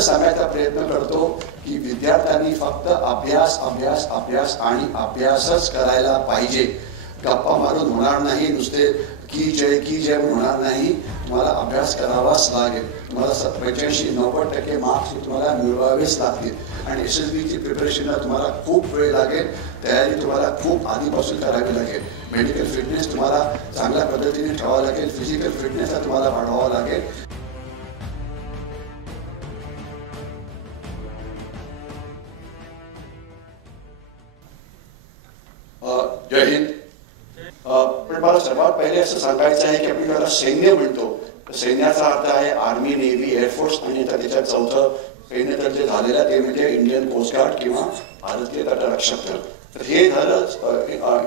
एवढं सांगायचा प्रयत्न करतो की विद्यार्थ्यांनी फक्त अभ्यास अभ्यास अभ्यास आणि अभ्यासच करायला पाहिजे. गप्पा मारून होणार नाही, नुसते की जय होणार नाही. तुम्हाला अभ्यास करावाच लागेल. तुम्हाला 85-90% मार्क्स तुम्हाला मिळवावेच लागतील. आणि SSBची प्रिपरेशनला तुम्हाला खूप वेळ लागेल. तयारी तुम्हाला खूप आधीपासून करावी लागेल. मेडिकल फिटनेस तुम्हाला चांगल्या पद्धतीने ठेवावं लागेल. फिजिकल फिटनेसला तुम्हाला वाढवावं लागेल. जय हिंद. पण मला सर्वात पहिले असं सांगायचं आहे की आपण त्याला सैन्य म्हणतो. सैन्याचा अर्थ आहे आर्मी, नेव्ही, एअरफोर्स आणि त्याच्यात चौथं सैन्य तर जे झालेलं ते म्हणजे इंडियन कोस्ट गार्ड किंवा भारतीय तटरक्षक दल. तर हे झालं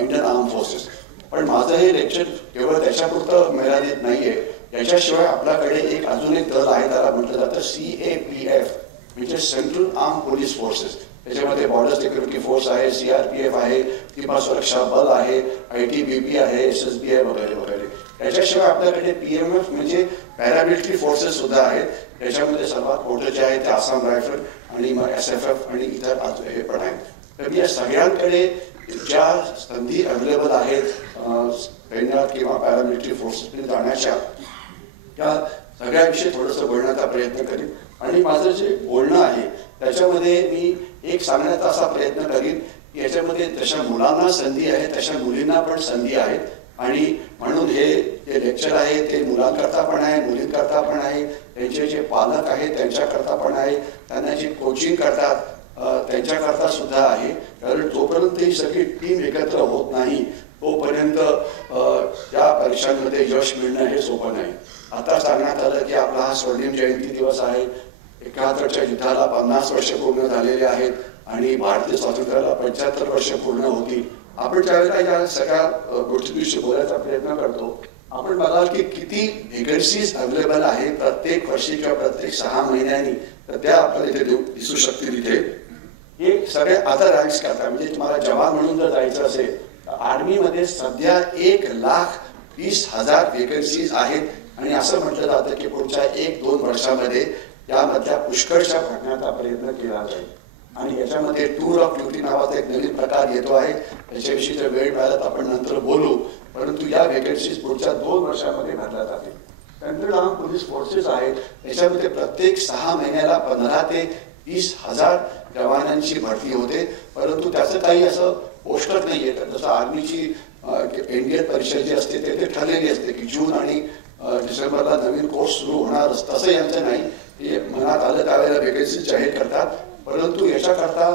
इंडियन आर्म फोर्सेस. पण माझं हे लेक्चर केवळ त्याच्यापुरतं मर्यादित नाहीये. याच्याशिवाय आपल्याकडे अजून एक दल आहे, त्याला म्हटलं जातं CAPF म्हणजे सेंट्रल आर्म पोलीस फोर्सेस. त्याच्यामध्ये बॉर्डर सिक्युरिटी फोर्स आहे, CRPF आहे, सीमा सुरक्षा बल आहे, ITBP आहे, SSB आहे वगैरे वगैरे. त्याच्याशिवाय आपल्याकडे PMF म्हणजे पॅरामिलिटरी फोर्सेस सुद्धा आहेत. त्याच्यामध्ये सर्वात मोठं जे आहे ते आसाम रायफल आणि मग SFF आणि इतर हे पण आहेत. तर या सगळ्यांकडे ज्या संधी अवेलेबल आहेत सैन्यात किंवा पॅरामिलिटरी फोर्सेसमध्ये जाण्याच्या, त्या सगळ्याविषयी थोडंसं बोलण्याचा प्रयत्न करीन. आणि माझं जे बोलणं आहे त्याच्यामध्ये मी एक सांगण्याचा असा प्रयत्न करीन की याच्यामध्ये जशा मुलांना संधी आहे तशा मुलींना पण संधी आहेत. आणि म्हणून हे जे लेक्चर आहे ते मुलांकरता पण आहे, मुलींकरता पण आहे, त्यांचे जे पालक आहेत त्यांच्याकरता पण आहे, त्यांना जे कोचिंग करतात त्यांच्याकरता सुद्धा आहे. कारण जोपर्यंत ही सगळी टीम एकत्र होत नाही तोपर्यंत या परीक्षांमध्ये यश मिळणं हे सोपं नाही. आता सांगण्यात आलं की आपला हा स्वर्णिम जयंती दिवस आहे. 71च्या युद्धाला 50 वर्ष पूर्ण झालेले आहेत आणि भारतीय स्वातंत्र्याला 75 वर्ष पूर्ण होती. आपण ज्यावेळेला या सगळ्या गोष्टींविषयी बोलायचा प्रयत्न करतो, आपण बघाल की किती व्हेकन्सीज अवेलेबल आहे प्रत्येक वर्षी किंवा प्रत्येक 6 महिन्यांनी. तर त्या आपल्याला इथे दिसू शकतील. इथे हे सगळे आता रँक्स करतात. म्हणजे तुम्हाला जवान म्हणून जर जायचं असेल तर आर्मीमध्ये सध्या 1,20,000 व्हेकन्सीज आहेत. आणि असं म्हटलं जातं की पुढच्या 1-2 वर्षामध्ये यामधल्या पुष्कळशा भरण्याचा प्रयत्न केला जाईल. आणि याच्यामध्ये टूर ऑफ ड्युटी नावाचा एक नवीन प्रकार येतो आहे. त्याच्याविषयी जर वेळ मिळाला तर आपण नंतर बोलू. परंतु या व्हेकन्सीज पुढच्या 2 वर्षामध्ये भरल्या जातील. सेंट्रल आर्म पोलीस फोर्सेस आहेत, त्याच्यामध्ये प्रत्येक 6 महिन्याला 15 ते 20,000 जवानांची भरती होते. परंतु त्याचं काही असं पोस्टर नाही आहे. जसं आर्मीची इंडियन परीक्षा जी असते ते ठरलेली असते की जून आणि डिसेंबरला नवीन कोर्स सुरू होणार. तसं यांचं नाही. हे मनात आलं त्यावेळेला व्हेकन्सीज जाहीर करतात. परंतु याच्याकरता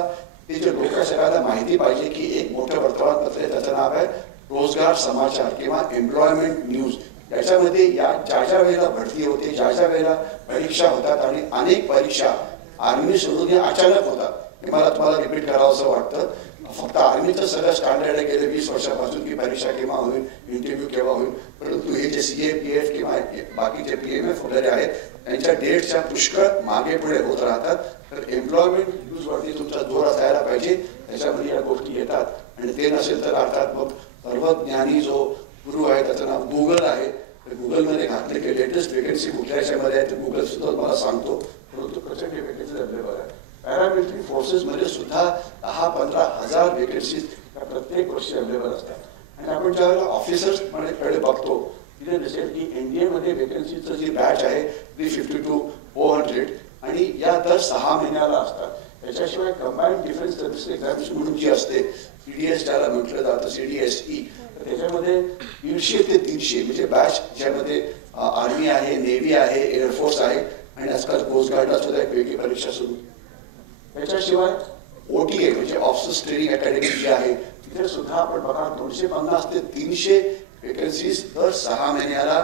ते जे लोक सगळ्यांना माहिती पाहिजे की एक मोठं वर्तमानपत्र आहे, त्याचं नाव आहे रोजगार समाचार किंवा एम्प्लॉयमेंट न्यूज. याच्यामध्ये ज्या वेळेला भरती होते, ज्या वेळेला परीक्षा होतात आणि अनेक परीक्षा आर्मी सोडून या अचानक होतात. हे मला तुम्हाला रिपीट करावं असं वाटतं. फक्त आर्मीचं सगळं स्टँडर्ड आहे गेले 20 वर्षापासून की परीक्षा केव्हा होईल, इंटरव्ह्यू केव्हा होईल. परंतु हे जे CAPF किंवा बाकीचे PMF वगैरे आहेत त्यांच्या डेटच्या पुष्कळ मागे पुढे होत राहतात. तर एम्प्लॉयमेंट न्यूजवरती तुमचा जोर असायला पाहिजे. त्याच्यामध्ये या गोष्टी येतात. आणि ते नसेल तर अर्थात मग सर्वज्ञानी जो गुरु आहे त्याचं नाव गुगल आहे. गुगलमध्ये घातले की लेटेस्ट व्हेकन्सी कुठल्या याच्यामध्ये आहे ते गुगल सुद्धा मला सांगतो. परंतु प्रचंड व्हेकन्सी अवेलेबल आहे. पॅरामिलिटरी फोर्सेसमध्ये सुद्धा 10-15 हजार व्हेकन्सीज प्रत्येक वर्षी अवेलेबल असतात. आणि आपण ज्यावेळेला ऑफिसर्सकडे बघतो तिथे दिसेल की NDA मध्ये व्हेकन्सीचं जी बॅच आहे 350 to 400 आणि या दर 6 महिन्याला असतात. त्याच्याशिवाय कंबाईंड डिफेन्स सर्व्हिस एक्झामिनेशन म्हणून जी असते CDS ज्याला म्हटलं जातं CDSE, तर त्याच्यामध्ये 150 ते 300 म्हणजे बॅच ज्यामध्ये आर्मी आहे, नेव्ही आहे, एअरफोर्स आहे आणि आजकाल कोस्ट गार्डला सुद्धा एक वेगळी परीक्षा सुरू. त्याच्याशिवाय OTA म्हणजे ऑफिसर्स ट्रेनिंग अकॅडमी जी आहे तिथे सुद्धा आपण बघा 250 ते 300 व्हेकन्सीज दर 6 महिन्याला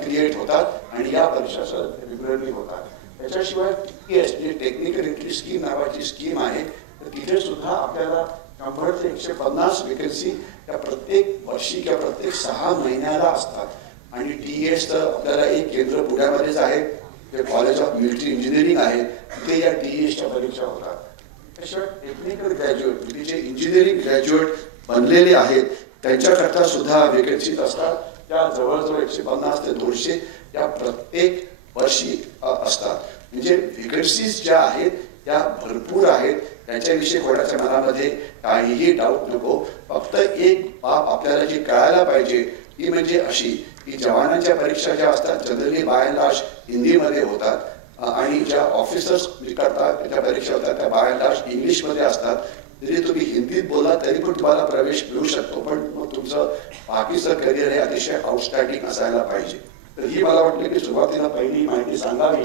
क्रिएट होतात आणि या परीक्षा रेग्युलरली होतात. त्याच्याशिवाय TPS म्हणजे टेक्निकल एंट्री स्कीम नावाची स्कीम आहे. तर तिथे सुद्धा आपल्याला 100 ते 150 व्हेकन्सी त्या प्रत्येक वर्षी किंवा प्रत्येक 6 महिन्याला असतात. आणि TS तर आपल्याला एक केंद्र पुण्यामध्येच आहे, ते कॉलेज ऑफ मिलिटरी इंजिनिअरिंग आहे, तिथे या TSच्या परीक्षा होतात. त्याशिवाय टेक्निकल ग्रॅज्युएट म्हणजे जे इंजिनिअरिंग ग्रॅज्युएट बनलेले आहेत त्यांच्याकरता सुद्धा व्हेकन्सीज असतात. त्या जवळजवळ 150 ते 200 या प्रत्येक वर्षी असतात. म्हणजे व्हेकन्सीज ज्या आहेत त्या भरपूर आहेत, त्याच्याविषयी कोणाच्या मनामध्ये काहीही डाऊट नको. फक्त एक बाब आपल्याला जी कळायला पाहिजे ती म्हणजे अशी की जवानांच्या परीक्षा ज्या असतात जनरली बाय अँड लार्ज हिंदीमध्ये होतात, आणि ज्या ऑफिसर्स करतात त्या परीक्षा होतात त्या बाय अँड लार्ज इंग्लिशमध्ये असतात. जरी तुम्ही हिंदीत बोला तरी पण तुम्हाला प्रवेश मिळू शकतो, पण मग तुमचं बाकीचं करिअर हे अतिशय आउटस्टँडिंग असायला पाहिजे. तर ही मला वाटलं की सुरुवातीला पहिली माहिती सांगावी.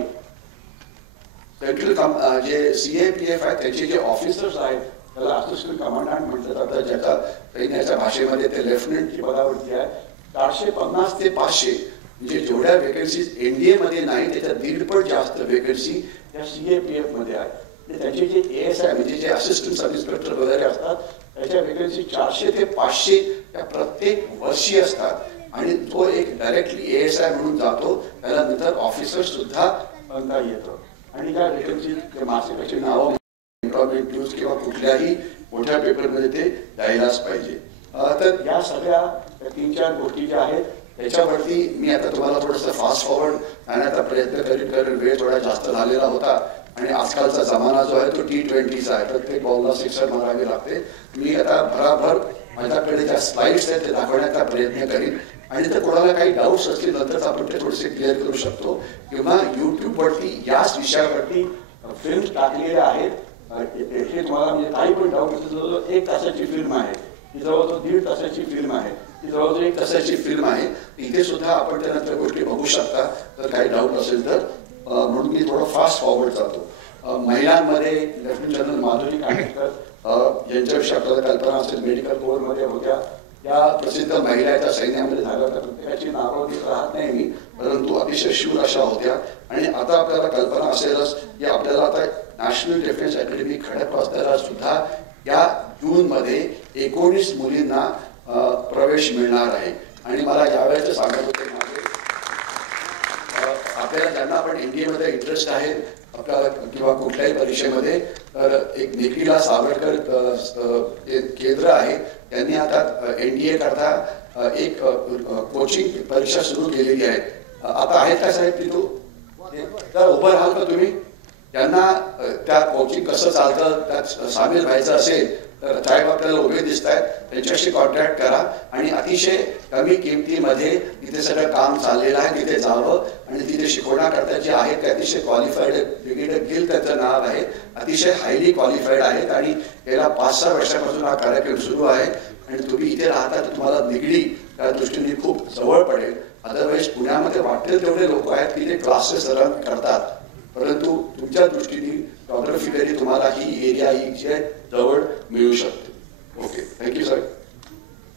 सेंट्रल जे CAPF आहेत त्याचे जे ऑफिसर्स आहेत त्याला असिस्टंट कमांडंट म्हटलं जातं, ज्याच्या सैन्याच्या भाषेमध्ये ते लेफ्टनंटची पदावरती आहे. 450 ते 500 म्हणजे जेवढ्या वेकन्सीज NDA मध्ये नाही त्याच्या 1.5 जास्त वेकन्सी त्या CAPF मध्ये आहे. त्याचे जे ASI म्हणजे जे असिस्टंट सब इन्स्पेक्टर वगैरे असतात त्याच्या वेकन्सी 400 ते 500 त्या प्रत्येक वर्षी असतात, आणि तो एक डायरेक्टली ASI म्हणून जातो, त्याला नंतर ऑफिसर सुद्धा बनता येतं. आणि त्या वेकन्सी मासिकाची नावं एम्प्लॉयमेंट न्यूज किंवा कुठल्याही मोठ्या पेपरमध्ये ते द्यायलाच पाहिजे. तर या सगळ्या 3-4 गोष्टी ज्या आहेत त्याच्यावरती मी आता तुम्हाला थोडंसं फास्ट फॉरवर्ड आणण्याचा प्रयत्न करीन, कारण वेळ थोडा जास्त झालेला होता आणि आजकालचा जमाना जो आहे तो T20चा आहे, प्रत्येक बॉलला सिक्सर मारावे लागते. मी आता भराभर माझ्याकडे ज्या स्लाइड्स आहेत ते दाखवण्याचा प्रयत्न करीन, आणि जर कोणाला काही डाऊट्स असतील नंतर आपण ते थोडेसे क्लिअर करू शकतो, किंवा यूट्यूबवरती याच विषयावरती फिल्म्स टाकलेल्या आहेत. हे तुम्हाला म्हणजे काही पण डाऊट असेल तर 1 तासाची फिल्म आहे, ती जवळजवळ 1.5 तासाची फिल्म आहे, ती जवळजवळ 1 तासाची फिल्म आहे. इथे सुद्धा आपण त्यानंतर गोष्टी बघू शकता जर काही डाऊट असेल तर. म्हणून मी थोडं फास्ट फॉरवर्ड जातो. महिलांमध्ये लेफ्टनंट जनरल माधुरी कानेटकर यांच्याविषयी आपल्याला कल्पना असेल, मेडिकल कोरमध्ये होत्या, या प्रसिद्ध महिला त्या सैन्यामध्ये झाल्या होत्या. प्रत्येकाची नावं घेत राहत नाही मी, परंतु अतिशय शूर अशा होत्या. आणि आता आपल्याला कल्पना असेलच की आपल्याला आता नॅशनल डिफेन्स अकॅडमी खडकवासल्याला सुद्धा या जूनमध्ये 19 मुलींना प्रवेश मिळणार आहे. आणि मला यावेळेस सांगत होते आपल्याला ज्यांना आपण NDA मध्ये इंटरेस्ट आहे आपल्याला किंवा कुठल्याही परीक्षेमध्ये, तर एक निखिला सावरकर केंद्र आहे, त्यांनी आता NDA करता एक कोचिंग परीक्षा सुरू केलेली आहे. आता आहेत का साहेब तिथून? तर उभं राहाल का तुम्ही? त्यांना त्या कोचिंग कसं चालतं त्यात सामील व्हायचं असेल तर साहेब आपल्याला उभे दिसत आहेत, त्यांच्याशी कॉन्टॅक्ट करा आणि अतिशय कमी किमतीमध्ये तिथे सगळं काम चाललेलं आहे, तिथे जावं आणि तिथे शिकवण्याकरता जे आहेत ते अतिशय क्वालिफाईड आहेत. ब्रिगेडियर गिल त्यांचं नाव आहे, अतिशय हायली क्वालिफाईड आहेत आणि गेल्या 5-6 वर्षापासून हा कार्यक्रम सुरू आहे. आणि तुम्ही इथे राहता तर तुम्हाला निगडी त्या दृष्टीने खूप जवळ पडेल. अदरवाईज पुण्यामध्ये वाटेल तेवढे लोक आहेत की ते क्लासेस रन करतात, परंतु तुमच्या दृष्टीने जॉग्राफिकली तुम्हाला ही एरिया ही जे जवळ मिळू शकते. Okay, thank you sir.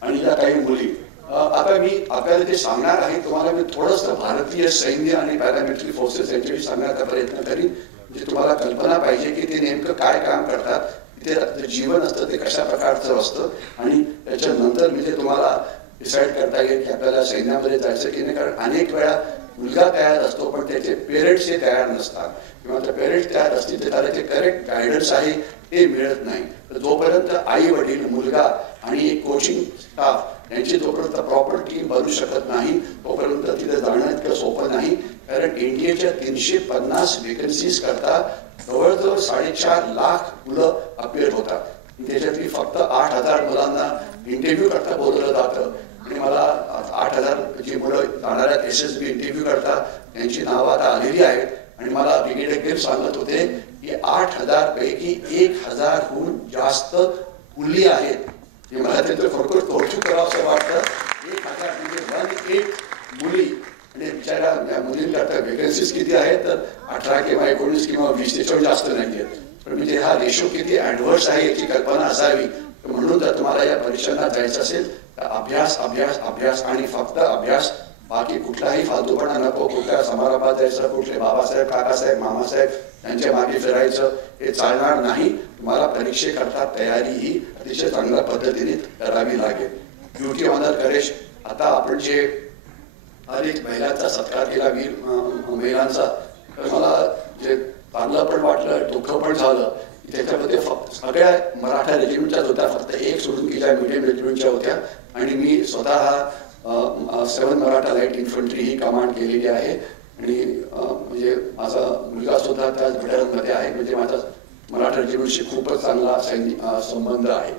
आणि या काही मुली आता मी आपल्याला जे सांगणार आहे तुम्हाला मी थोडंसं भारतीय सैन्य आणि पॅरामिलिटरी फोर्सेस यांच्याविषयी सांगण्याचा प्रयत्न करीन, म्हणजे तुम्हाला कल्पना पाहिजे की ते नेमकं काय काम करतात, तिथे जीवन असतं ते कशा प्रकारचं असतं, आणि त्याच्यानंतर म्हणजे तुम्हाला डिसाईड करता येईल की आपल्याला सैन्यामध्ये जायचं की नाही. कारण अनेक वेळा मुलगा तयार असतो पण त्याचे पेरेंट्स हे तयार नसतात, किंवा त्या पेरेंट्स तयार असतील तर त्याला जे करेक्ट गायडन्स आहे ते मिळत नाही. तर जोपर्यंत आई वडील, मुलगा आणि एक कोचिंग स्टाफ यांची जोपर्यंत प्रॉपर टीम बनू शकत नाही तोपर्यंत तिथे जाणं इतकं सोपं नाही. कारण NDAच्या 350 वेकन्सीज करता जवळजवळ 4.5 लाख मुलं अपिअर होतात. त्याच्यातली फक्त 8,000 मुलांना इंटरव्ह्यू करता बोलवलं जातं, आणि मला 8,000 जी मुलं जाणाऱ्या SSB इंटरव्ह्यू करतात त्यांची नावं आता आलेली आहेत. आणि मला ब्रिगेडियर गिल सांगत होते की 8,000 पैकी 1,000हून जास्त मुली आहेत. हे मला त्यांचं खरोखर कौतुक करावं असं वाटतं. 1,000 म्हणजे 1 मुली, आणि बिचारा मुलींकरता वेकन्सीज किती आहेत तर 18 किंवा 19 किंवा 20 त्याच्यावर जास्त नाही आहेत. पण म्हणजे हा रेशो किती ॲडव्हर्स आहे याची कल्पना असावी. म्हणून जर तुम्हाला या परीक्षांना जायचं असेल तर अभ्यास अभ्यास अभ्यास आणि फक्त अभ्यास, बाकी कुठलाही फालतूपणा नको. कुठल्या समारंभात जायचं, कुठले बाबासाहेब, काकासाहेब, मामासाहेब यांच्या मागे फिरायचं हे चालणार नाही. तुम्हाला परीक्षेकरता तयारी ही अतिशय चांगल्या पद्धतीने करावी लागेल. ड्युटी ऑनर करेश. आता आपण जे अनेक महिलांचा सत्कार केला, वीर महिलांचा, तर मला जे चांगलं पण वाटलं, दुःख पण झालं. त्याच्यामध्ये फक्त सगळ्या मराठा रेजिमेंटच्याच होत्या, फक्त एक सोडून की ज्या मीडियम रेजिमेंटच्या होत्या. आणि मी स्वतः 7 मराठा लाईट इन्फंट्री ही कमांड केलेली आहे. आणि म्हणजे माझा मुलगा सुद्धा त्याच घड्याळांमध्ये आहे, म्हणजे माझा मराठा रेजिमेंटशी खूपच चांगला संबंध आहे.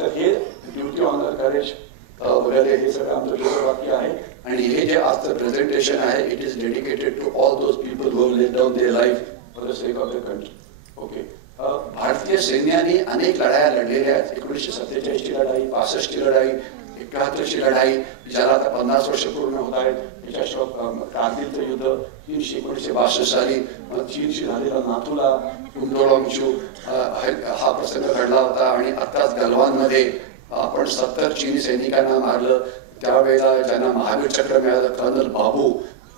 तर हे ड्युटी ऑनर करेज वगैरे हे सगळं आमचं घोषवाक्य आहे. आणि हे जे आजचं प्रेझेंटेशन आहे, it is dedicated to all those people who have laid down their life for the sake of the country. Okay, भारतीय सैन्याने अनेक लढाया लढलेल्या आहेत. 1947 ची लढाई, 65 ची लढाई, 71 ची लढाई, ज्याला आता 50 वर्ष पूर्ण होत आहेत. त्याच्याशिवाय कारगिलचं युद्ध 1962 साली चीनशी झालेला नाथुला कुंडोळॉंगचू हा प्रसंग घडला होता. आणि आत्ताच गलवानमध्ये आपण 70 चीनी सैनिकांना मारलं. त्यावेळेला ज्यांना महावीर चक्र मिळालं, कर्नल बाबू,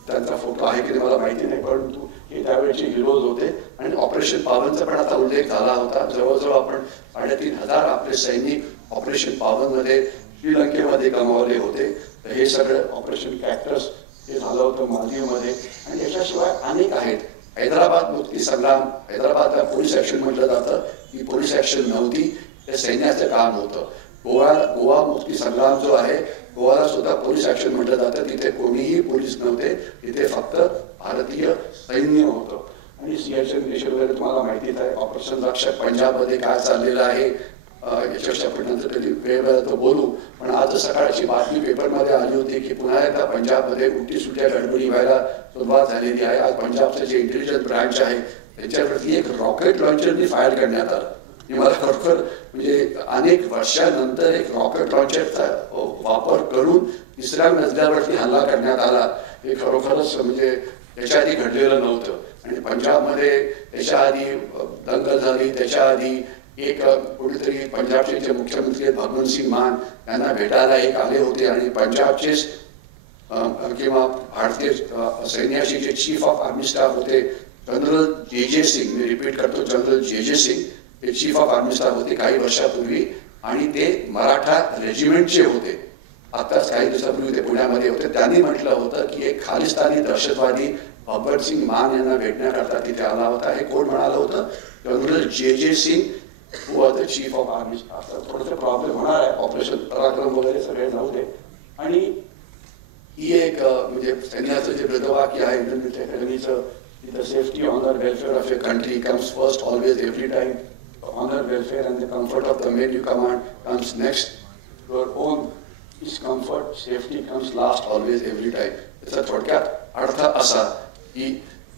त्यांचा फोटो आहे की नाही मला माहिती नाही, परंतु हे त्यावेळेचे हिरोज होते. आणि ऑपरेशन पावनचा पण आता उल्लेख झाला होता. जवळजवळ आपण 3500 आपले सैनिक ऑपरेशन पावनमध्ये श्रीलंकेमध्ये गमावले होते. तर हे सगळं ऑपरेशन कॅक्टस हे झालं होतं मालदीवमध्ये. आणि याच्याशिवाय अनेक आहेत. हैदराबाद मुक्ती संग्राम, हैदराबादला पोलीस ऍक्शन म्हटलं जातं, ही पोलीस ऍक्शन नव्हती, ते सैन्याचं काम होतं. गोवा मुक्ती संग्राम जो आहे, गोवाला सुद्धा पोलीस ऍक्शन म्हटलं जातं. तिथे कोणीही पोलीस नव्हते, तिथे फक्त भारतीय सैन्य होतं. आणि सियाचीन देश वगैरे तुम्हाला माहितीच आहे. ऑपरेशन रक्षक पंजाबमध्ये काय चाललेलं आहे याच्याविषयी आपण नंतर कधी वेळ बोलू. पण आज सकाळची बातमी पेपरमध्ये आली होती की पुन्हा एकदा पंजाबमध्ये उलटी सुट्या गडबडी व्हायला सुरुवात झालेली आहे. आज पंजाबचं जे इंटेलिजन्स ब्रांच आहे त्याच्यावरती एक रॉकेट लॉन्चरनी फायर करण्यात आलं. मला खरोखर म्हणजे अनेक वर्षानंतर एक रॉकेट लॉन्चरचा वापर करून 3ऱ्या मजल्यावरती हल्ला करण्यात आला. हे खरोखरच म्हणजे त्याच्या आधी घडलेलं नव्हतं. आणि पंजाबमध्ये त्याच्या आधी दंगल झाली. त्याच्या आधी एक कुठेतरी पंजाबचे जे मुख्यमंत्री भगवंत सिंग मान यांना भेटायला एक आले होते. आणि पंजाबचेच किंवा भारतीय सैन्याचे जे चीफ ऑफ आर्मी स्टाफ होते जनरल जे सिंग, मी रिपीट करतो, जनरल जे सिंग हे चीफ ऑफ आर्मी स्टाफ होते काही वर्षापूर्वी. आणि ते मराठा रेजिमेंटचे होते. आताच काही दिवसापूर्वी ते पुण्यामध्ये होते. त्यांनी म्हटलं होतं की एक खालिस्तानी दहशतवादी भगवंत सिंग मान यांना भेटण्याकरता तिथे आला होता. हे कोण म्हणालं होतं? General J Singh, who was the chief of army staff. थोडंसं प्रॉब्लेम होणार आहे, ऑपरेशन पराक्रम वगैरे सगळे जाऊ दे. आणि ही एक म्हणजे सैन्याचं जे ब्रीदवाक्य आहे इंडियन मिलिटरी अकॅडमीचं, the safety, honor, welfare of your country comes first, always, every time. Honor, welfare and the comfort of the men you command comes next. Your own is comfort, safety comes last, always, every time. याचा थोडक्यात अर्थ असा की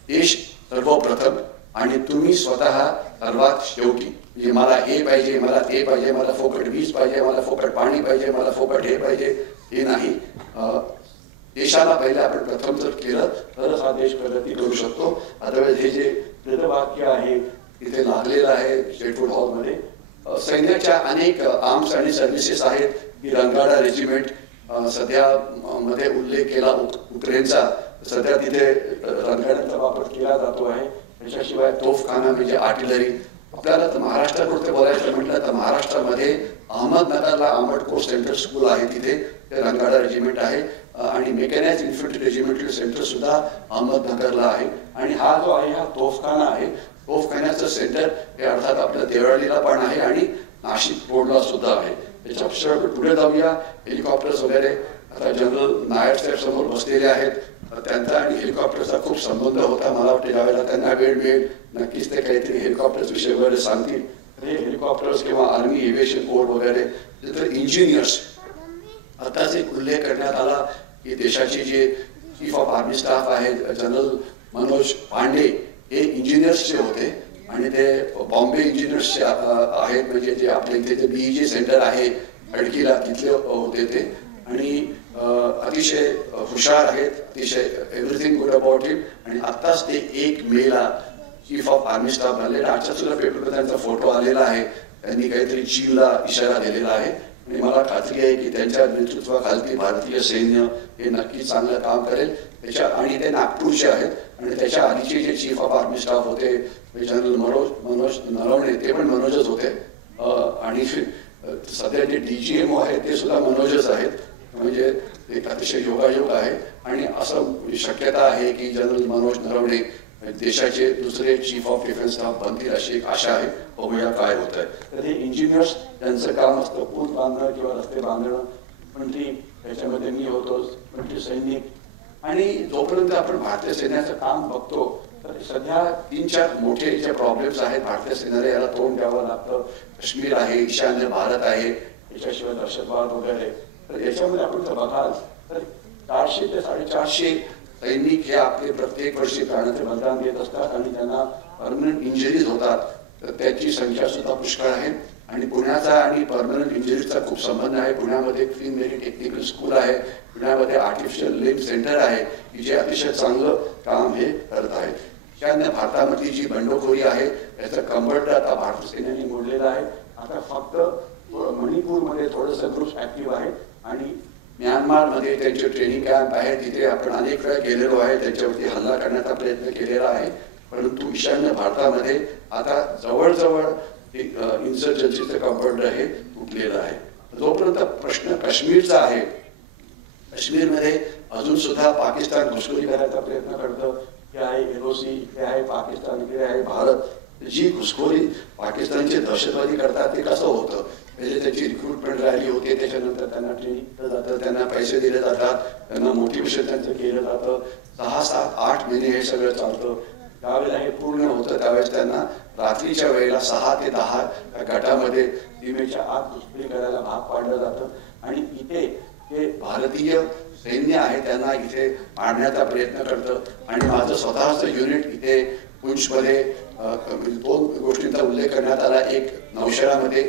देश सर्वप्रथम आणि तुम्ही स्वतः सर्वात शेवटी. म्हणजे मला हे पाहिजे, मला ते पाहिजे, मला फोकट वीज पाहिजे, मला फोकट पाणी पाहिजे, मला फोकट हे पाहिजे, हे नाही. देशाला पहिले आपण प्रथम जर केलं तरच हा देश प्रगती करू शकतो. अदरवाईज हे जे ब्रीदवाक्य आहे तिथे लागलेलं आहे स्टेटहूड हॉलमध्ये. सैन्याच्या अनेक आर्म्स आणि सर्व्हिसेस आहेत. ही रणगाडा रेजिमेंट सध्या मध्ये उल्लेख केला उक्रेनचा, सध्या तिथे रणगाड्यांचा वापर केला जातो आहे. त्याच्याशिवाय तोफखाना म्हणजे आर्टिलरी. आपल्याला तर महाराष्ट्रापुरते बोलायचं म्हटलं तर महाराष्ट्रामध्ये अहमदनगरला आर्मर्ड कोर्स सेंटर स्कूल आहे, तिथे ते रणगाडा रेजिमेंट आहे. आणि मेकॅनाइज्ड इन्फंट्री रेजिमेंटल सेंटर सुद्धा अहमदनगरला आहे. आणि हा जो आहे हा तोफखाना आहे. तोफखान्याचं सेंटर हे अर्थात आपल्या देवळालीला पण आहे आणि नाशिक रोडला सुद्धा आहे. त्याच्यापेक्षा पुढे जाऊया. हेलिकॉप्टर्स वगैरे आता जनरल नायर साहेब समोर बसलेले आहेत. त्यांचा आणि हेलिकॉप्टरचा खूप संबंध होता. मला वाटतं ज्यावेळेला त्यांना वेळ मिळेल नक्कीच ते काहीतरी हेलिकॉप्टर्स विषयी वगैरे सांगतील. हे हेलिकॉप्टर्स किंवा आर्मी एव्हिएशन कोड वगैरे तर इंजिनियर्स. आताच एक उल्लेख करण्यात आला की देशाचे जे चीफ ऑफ आर्मी स्टाफ आहेत जनरल मनोज पांडे हे इंजिनियर्सचे होते. आणि ते बॉम्बे इंजिनियर्सचे आहेत, म्हणजे जे आपल्या इथे जे BEJ सेंटर आहे अडकीला तिथले होते ते. आणि अतिशय हुशार आहेत, अतिशय एव्हरीथिंग गुड अबाउट हिम. आणि आत्ताच ते 1 मेला चीफ ऑफ आर्मी स्टाफ झाले. आजच्या सुद्धा पेपरमध्ये त्यांचा फोटो आलेला आहे. त्यांनी काहीतरी चीनला इशारा दिलेला आहे. आणि मला खात्री आहे की त्यांच्या नेतृत्वाखाली भारतीय सैन्य हे नक्कीच चांगलं काम करेल. आणि ते नागपूरचे आहेत. आणि त्याच्या आधीचे जे चीफ ऑफ आर्मी स्टाफ होते जनरल मनोज नरवणे ते पण मनोजच होते. आणि सध्या जे DGMO आहे ते सुद्धा मनोजच आहेत. म्हणजे एक अतिशय योगायोग आहे. आणि असं शक्यता आहे की जनरल मनोज नरवणे देशाचे दुसरे चीफ ऑफ डिफेन्स स्टाफ बनतील अशी एक आशा आहे. बघूया काय होत आहे. तर हे इंजिनियर्स त्यांचं काम असतं पूल बांधणं किंवा रस्ते बांधणं. मंत्री त्याच्यामध्ये मी होतो, मंत्री सैनिक. आणि जोपर्यंत आपण भारतीय सैन्याचं काम बघतो तर सध्या 3-4 मोठे जे प्रॉब्लेम्स आहेत भारतीय सैन्याला याला तोंड द्यावं लागतं. काश्मीर आहे, ईशान्य भारत आहे, याच्याशिवाय दहशतवाद वगैरे. तर याच्यामध्ये आपण जर बघाल तर 400 ते 450 सैनिक हे आपले प्रत्येक वर्षी प्राणाचे बलिदान देत असतात आणि त्यांना परमनंट इंजरीज होतात. तर त्याची संख्या सुद्धा पुष्कळ आहे. आणि पुण्याचा आणि परमनंट इंजरीजचा खूप संबंध आहे. पुण्यामध्ये क्वीन मेरी टेक्निकल स्कूल आहे, पुण्यामध्ये आर्टिफिशियल लिम्ब सेंटर आहे की जे अतिशय चांगलं काम हे करत आहे. ईशान्य भारतामधली जी बंडखोरी आहे याचं कंबरड आता भारतीय सैन्याने मोडलेलं आहे. आता फक्त मणिपूरमध्ये थोडंसं ग्रुप ऍक्टिव्ह आहे आणि म्यानमारमध्ये त्यांचे ट्रेनिंग कॅम्प आहे. तिथे आपण अनेक वेळा गेलेलो आहे, त्यांच्यावरती हल्ला करण्याचा प्रयत्न केलेला आहे. परंतु ईशान्य भारतामध्ये आता जवळजवळ इन्सर्जन्सीचं कंपाऊंड हे तुटलेलं आहे. जोपर्यंत प्रश्न काश्मीरचा आहे, काश्मीरमध्ये अजून सुद्धा पाकिस्तान घुसखोरी करायचा प्रयत्न करतं. हे आहे LOC, हे आहे पाकिस्तान, हे आहे भारत. जी घुसखोरी पाकिस्तानचे दहशतवादी करतात ते कसं होतं? म्हणजे त्याची रिक्रुटमेंट रॅली होते, त्याच्यानंतर त्यांना ट्रेनिंग दिलं जातं, त्यांना पैसे दिले जातात, त्यांना मोटिवेशन त्यांचं केलं जातं. 6, 7, 8 महिने हे सगळं चालतं. त्यावेळेला हे पूर्ण होतं त्यावेळेस त्यांना रात्रीच्या वेळेला 6 ते 10 गटामध्ये सीमेच्या आत घुसखोरी करायला भाग पाडलं जातं. आणि इथे जे भारतीय सैन्य आहे त्यांना इथे मारण्याचा प्रयत्न करतं. आणि माझं स्वतःचं युनिट इथे पुंछमध्ये 2 गोष्टींचा उल्लेख करण्यात आला. एक नौशेरामध्ये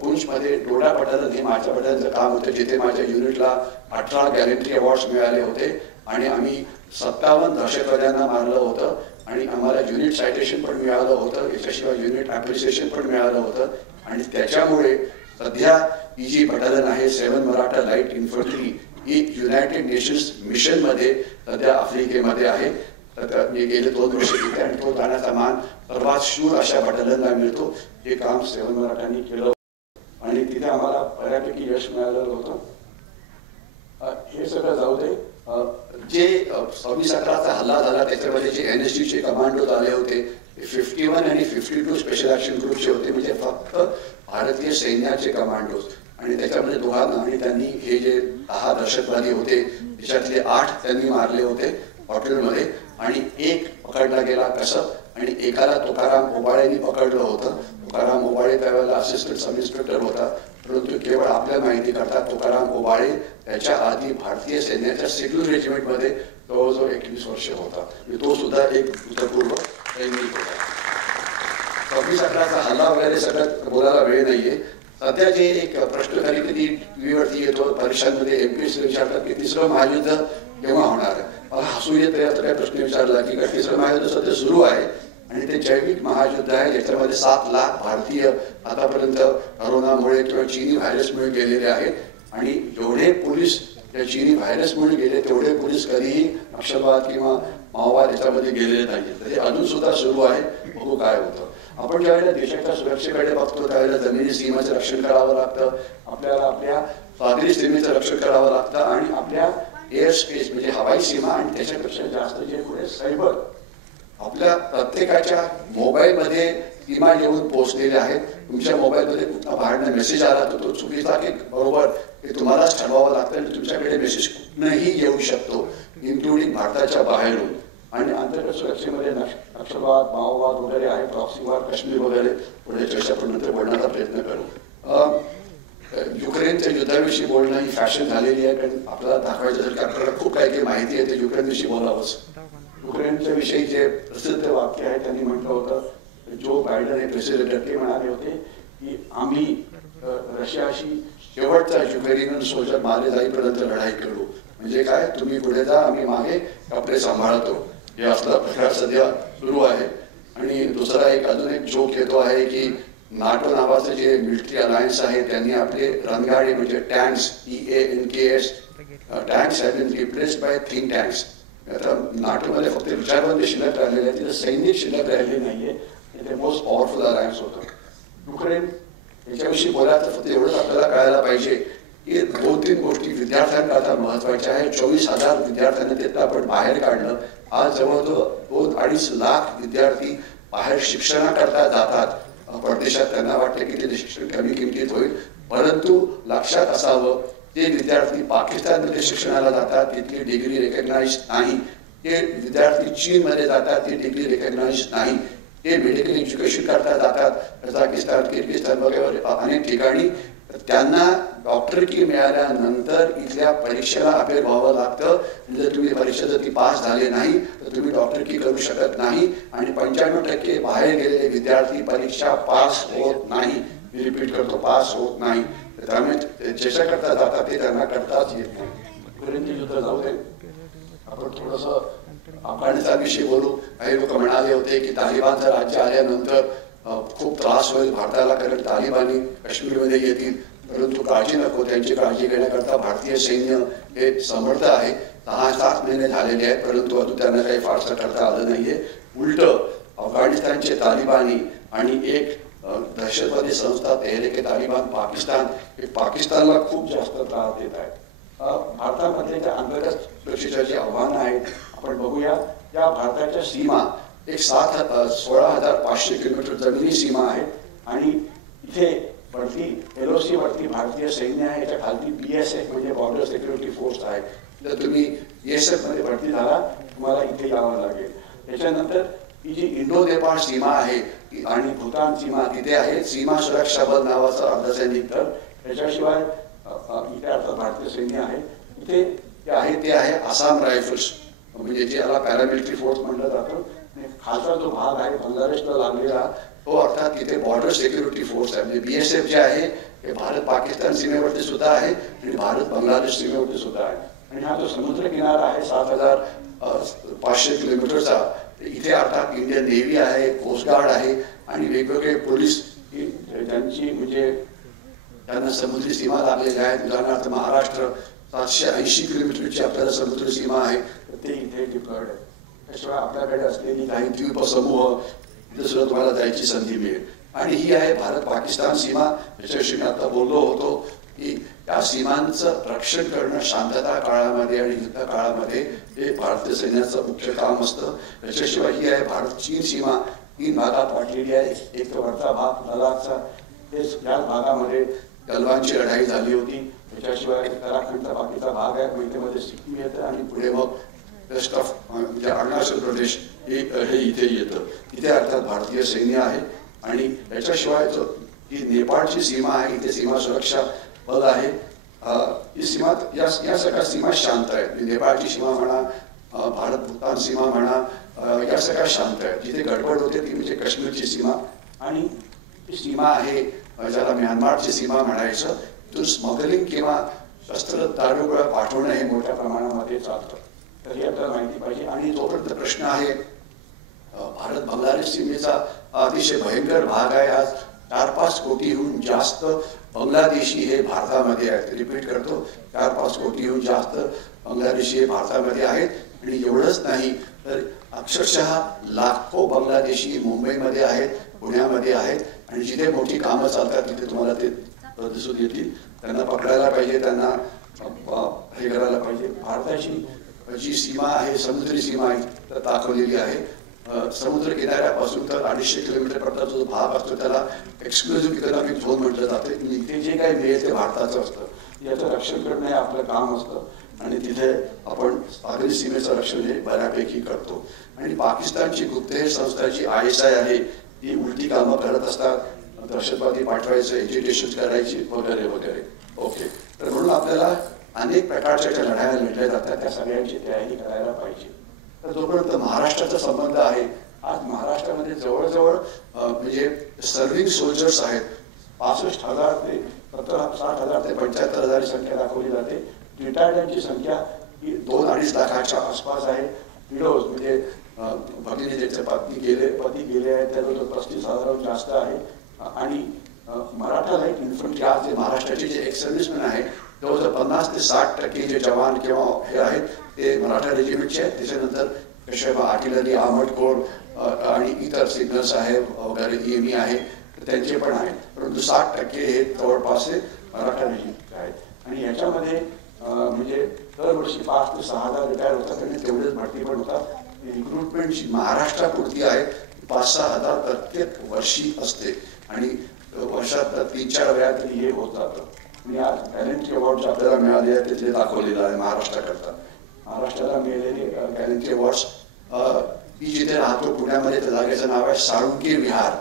पुंछमध्ये डोडा पठार हे माझ्या पठाराचं काम होतं, जिथे माझ्या युनिटला 18 गॅलेंट्री अवॉर्ड्स मिळाले होते आणि आम्ही 57 दहशतवाद्यांना मारलं होतं. आणि आम्हाला युनिट सायटेशन पण मिळालं होतं, याच्याशिवाय युनिट ॲप्रिसिएशन पण मिळालं होतं. आणि त्याच्यामुळे सध्या ही जी बटालियन आहे 7 मराठा लाईट इन्फंट्री ही युनायटेड नेशन्स मिशनमध्ये सध्या आफ्रिकेमध्ये आहे. तर मी गेले 2 वर्ष तिथे आणि तो जाण्याचा मान सर्वात शूर अशा बटालियनला मिळतो. हे काम 7 मराठांनी केलं आणि तिथे आम्हाला बऱ्यापैकी यश मिळालेलं होतं. हे सगळं जाऊ दे. जे 26/11चा हल्ला झाला त्याच्यामध्ये जे NSGचे कमांडोज आले होते 51 आणि 52 स्पेशल ऍक्शन ग्रुपचे होते, म्हणजे फक्त भारतीय सैन्याचे कमांडोज. आणि त्याच्यामध्ये दोघांना आणि त्यांनी हे जे 10 दहशतवादी होते त्याच्यातले 8 त्यांनी मारले होते हॉटेलमध्ये आणि 1 पकडला गेला. कसं? आणि एकाला तुकाराम ओबाळेंनी पकडलं होतं. तुकाराम ओबाळे त्यावेळेला असिस्टंट सब इन्स्पेक्टर होता. परंतु केवळ आपल्या माहिती करता तुकाराम ओबाळे त्याच्या आधी भारतीय सैन्याच्या सिक्युलर रेजिमेंटमध्ये जवळजवळ 21 वर्ष होता. तो सुद्धा एक भूतपूर्व सैनिक होता. 26/11चा हल्ला वगैरे सगळ्यात बोलायला वेळ नाहीये. सध्या जे एक प्रश्न कधी कधी टीव्हीवरती येतो, परीक्षांमध्ये MPSC विचारतात की 3रं महायुद्ध केव्हा होणार? मला हसू येते असं काही प्रश्न विचारला की 3रं महायुद्ध सध्या सुरू आहे आणि ते जैविक महायुद्ध आहे. याच्यामध्ये 7 लाख भारतीय आतापर्यंत करोनामुळे किंवा चीनी व्हायरसमुळे गेलेले आहेत. आणि जेवढे पोलीस त्या चीनी व्हायरसमुळे गेले तेवढे पोलीस कधीही नक्षलवाद किंवा माओवाद याच्यामध्ये गेलेले नाहीये. तर हे अजून सुद्धा सुरू आहे, बघू काय होतं. आपण ज्यावेळेला देशाच्या सुरक्षेकडे बघतो त्यावेळेला जमिनी सीमेचं रक्षण करावं लागतं, आपल्याला आपल्या सागरी सीमेचं रक्षण करावं लागतं आणि आपल्या एअर स्पेस म्हणजे हवाई सीमा आणि त्याच्यापेक्षा जास्त जे पुढे सायबर आपल्या प्रत्येकाच्या मोबाईलमध्ये सीमा येऊन पोहोचलेल्या आहेत. तुमच्या मोबाईलमध्ये कुठला बाहेरनं मेसेज आला तर तो चुकीचा की बरोबर हे तुम्हालाच ठरवावं लागतं आणि तुमच्याकडे मेसेज कुठनंही येऊ शकतो, इन्क्लुडिंग भारताच्या बाहेरून. आणि अंतर्गत सुरक्षेमध्ये नक्षलवाद, माओवाद वगैरे आहे, प्रॉक्सी वॉर, काश्मीर वगैरे पुढे चर्चा आपण नंतर बोलण्याचा प्रयत्न करू. युक्रेनच्या युद्धाविषयी बोलणं ही फॅशन झालेली आहे, कारण आपल्याला दाखवायचं असेल की आपल्याला खूप काही माहिती आहे ते युक्रेनविषयी बोलावंच. युक्रेनच्या विषयी जे प्रसिद्ध वाक्य आहे त्यांनी म्हटलं होतं, जो बायडन हे प्रेसिडेंट ते म्हणाले होते की आम्ही रशियाशी शेवटचा युक्रेनियन सोल्जर मारले जाईपर्यंत लढाई करू. म्हणजे काय, तुम्ही पुढे जा, आम्ही मागे कपडे सांभाळतो. हे असला प्रकार सध्या सुरू आहे. आणि दुसरा अजून एक जोक येतो आहे की नाटो नावाचं जे मिलिटरी अलायन्स आहे त्यांनी आपले रणगाडी म्हणजे tanks EANKS tanks have been replaced by think tanks. आता नाटोमध्ये फक्त विचारवंत शिल्लक राहिलेले आहे, तिथे सैनिक शिल्लक राहिली नाहीये. ते मोस्ट पॉवरफुल अलायन्स होतं. युक्रेन याच्याविषयी बोलायचं फक्त एवढंच आपल्याला कळायला पाहिजे की 2-3 गोष्टी विद्यार्थ्यांकरता महत्वाच्या आहेत. 24,000 विद्यार्थ्यांना तिथं आपण बाहेर काढलं. आज जवळजवळ 2-2.5 लाख विद्यार्थी बाहेर शिक्षणाकरता जातात परदेशात. त्यांना वाटतं की तिथे शिक्षण कमी किमतीत होईल, परंतु लक्षात असावं जे विद्यार्थी पाकिस्तानमध्ये शिक्षणाला जातात तिथली डिग्री रेकग्नाइज नाही, ते विद्यार्थी चीनमध्ये जातात ती डिग्री रेकग्नाइज नाही, ते मेडिकल एज्युकेशन करता जातात कझाकिस्तान, किर्गिस्तान वगैरे अनेक ठिकाणी, त्यांना डॉक्टरकी मिळाल्यानंतर इथल्या परीक्षेला अपेर व्हावं लागतं. जर तुम्ही परीक्षा जर ती पास झाले नाही तर तुम्ही डॉक्टरकी करू शकत नाही. आणि 95% बाहेर गेलेले विद्यार्थी परीक्षा पास होत नाही. मी रिपीट करतो, पास होत नाही. त्यामुळे ज्याच्याकरता जातात ते त्यांना करताच येत नाही. पर्यंत युद्ध जाऊ दे, आपण थोडंसं अफगाणिस्तानविषयी बोलू. काही लोक म्हणाले होते की तालिबानचं राज्य आल्यानंतर खूप त्रास होईल भारताला, कारण तालिबानी काश्मीरमध्ये येतील. परंतु काळजी नको, त्यांची काळजी घेण्याकरता भारतीय सैन्य हे समर्थ आहे. 6-7 महिने झालेले आहेत, परंतु अजून त्यांना काही फारसं करता आलं नाहीये. उलट अफगाणिस्तानचे तालिबानी आणि एक दहशतवादी संस्था तेहरीक-ए-तालिबान पाकिस्तान, हे पाकिस्तानला खूप जास्त त्रास देत आहेत. भारतामधले ज्या अंतर्गत सुरक्षेच्या जी आव्हानं आहेत आपण बघूया. या भारताच्या सीमा एक 16,500 किलोमीटर जमिनी सीमा आहे. आणि इथे वरती LOC वरती भारतीय सैन्य आहे, याच्या खालती BSF म्हणजे बॉर्डर सिक्युरिटी फोर्स आहे. जर तुम्ही BSF मध्ये भरती झाला तुम्हाला इथे यावं लागेल. त्याच्यानंतर ही जी इंडो नेपाळ सीमा आहे आणि भूतान सीमा तिथे आहे सीमा सुरक्षा बल नावाचं अर्धसैनिक दल. त्याच्याशिवाय इथे अर्थात भारतीय सैन्य आहे. इथे ते आहे आसाम रायफल्स, म्हणजे ज्याला पॅरामिलिटरी फोर्स म्हटलं जातं. खालचा जो भाग आहे बांगलादेशला लागलेला तो अर्थात तिथे बॉर्डर सिक्युरिटी फोर्स आहे. म्हणजे BSF जे आहे हे भारत पाकिस्तान सीमेवरती सुद्धा आहे आणि भारत बांगलादेश सीमेवरती सुद्धा आहे. आणि हा जो समुद्र किनारा आहे 7,500 किलोमीटरचा, इथे अर्थात इंडियन नेव्ही आहे, कोस्ट गार्ड आहे आणि वेगवेगळे पोलीस ज्यांची म्हणजे त्यांना समुद्री सीमा लागलेल्या आहेत. उदाहरणार्थ महाराष्ट्र 780 किलोमीटरची आपल्याला समुद्री सीमा आहे, तर ते इथे डिप्लॉयड आहे. त्याशिवाय आपल्याकडे असलेली काही द्वीपसमूह तिथे सुद्धा तुम्हाला जायची संधी मिळेल. आणि ही आहे भारत पाकिस्तान सीमा, ज्याच्याविषयी मी आता बोललो होतो की या सीमांचं रक्षण करणं शांतता काळामध्ये आणि युद्ध काळामध्ये हे भारतीय सैन्याचं मुख्य काम असतं. त्याच्याशिवाय ही आहे भारत चीन सीमा, 3 भागात वाटलेली आहे. एक तर वरचा भाग लडाखचा, याच भागामध्ये गलवानची लढाई झाली होती. त्याच्याशिवाय उत्तराखंडचा बाकीचा भाग आहे, मध्ये सिक्कीम येतं आणि पुढे मग वेस्ट ऑफ म्हणजे अरुणाचल प्रदेश हे इथे येतं. तिथे अर्थात भारतीय सैन्य आहे. आणि याच्याशिवाय जो ही नेपाळची सीमा आहे इथे सीमा सुरक्षा बल आहे. ही सीमा या सगळ्या सीमा शांत आहेत. नेपाळची सीमा म्हणा, भारत भूतान सीमा म्हणा, या सगळ्या शांत आहेत. जिथे गडबड होते ती म्हणजे काश्मीरची सीमा. आणि ही सीमा आहे ज्याला म्यानमारची सीमा म्हणायचं, तिथून स्मगलिंग किंवा शस्त्र दारुगोळा पाठवणं हे मोठ्या प्रमाणामध्ये चालतं. तर हे आपल्याला माहिती पाहिजे. आणि जोपर्यंत प्रश्न आहे भारत बांगलादेश सीमेचा अतिशय भयंकर भाग आहे. आज 4-5 कोटीहून जास्त बांगलादेशी हे भारतामध्ये आहेत. रिपीट करतो, 4-5 कोटीहून जास्त बांगलादेशी हे भारतामध्ये आहेत. आणि एवढंच नाही तर अक्षरशः लाखो बांगलादेशी मुंबईमध्ये आहेत, पुण्यामध्ये आहेत. आणि जिथे मोठी कामं चालतात तिथे तुम्हाला ते दिसून येतील. त्यांना पकडायला पाहिजे, त्यांना हे करायला पाहिजे. भारताची जी सीमा आहे समुद्री सीमा आहे दाखवलेली आहे. समुद्र किनाऱ्यापासून तर 250 किलोमीटरपर्यंत जो भाग असतो त्याला एक्सक्लुझिव्ह इकॉनॉमिक झोन म्हटलं जातं. इथे जे काही मिळेल ते भारताचं असतं. याचं रक्षण करणं हे आपलं काम असतं. आणि तिथे आपण सागरी सीमेचं रक्षण हे बऱ्यापैकी करतो. आणि पाकिस्तानची गुप्तहेर संस्था जी ISI आहे ती उलटी कामं करत असतात. दहशतवादी पाठवायचं, एज्युटेशन करायची वगैरे वगैरे. ओके, तर म्हणून आपल्याला अनेक प्रकारच्या ज्या लढाया लढल्या जातात त्या सगळ्यांची तयारी करायला पाहिजे. तर जोपर्यंत महाराष्ट्राचा संबंध आहे, आज महाराष्ट्रामध्ये जवळजवळ म्हणजे सर्व्हिंग सोल्जर्स आहेत 65,000 ते 60,000 ते 75,000 ही संख्या दाखवली जाते. रिटायर्डांची संख्या ही 2-2.5 लाखाच्या आसपास आहे. विडोज म्हणजे भगिनी ज्याचे पती गेले आहेत त्याजवळ 35,000 जास्त आहे. आणि मराठा लाईट इन्फंट्री आज जे महाराष्ट्राचे जे एक्स-सर्व्हिसमॅन आहे जवळजवळ 50 ते 60% जे जवान किंवा हे आहेत ते मराठा रेजिमेंटचे आहेत. त्याच्यानंतर पेशवा आर्टिलरी, आर्मर्ड कोर आणि इतर सिग्नल साहेब वगैरे EME आहे त्यांचे पण आहेत. परंतु 60% हे जवळपास मराठा रेजिमेंट आहेत. आणि याच्यामध्ये म्हणजे दरवर्षी 5 ते 6,000 रिटायर होतात आणि तेवढेच भरती पण होतात. रिक्रुटमेंट जी महाराष्ट्रापुरती आहे 5-6 हजार प्रत्येक वर्षी असते. आणि वर्षात 3-4 वेळा तरी हे होत जातं. आणि आज गॅलेंट्री अवॉर्ड जे आपल्याला मिळाले आहेत तिथे दाखवलेलं आहे महाराष्ट्राकरता. महाराष्ट्राला मिळालेले गॅलेंट्री अवॉर्ड्स, मी जिथे राहतो पुण्यामध्ये त्या जागेचं नाव आहे साळुंके विहार.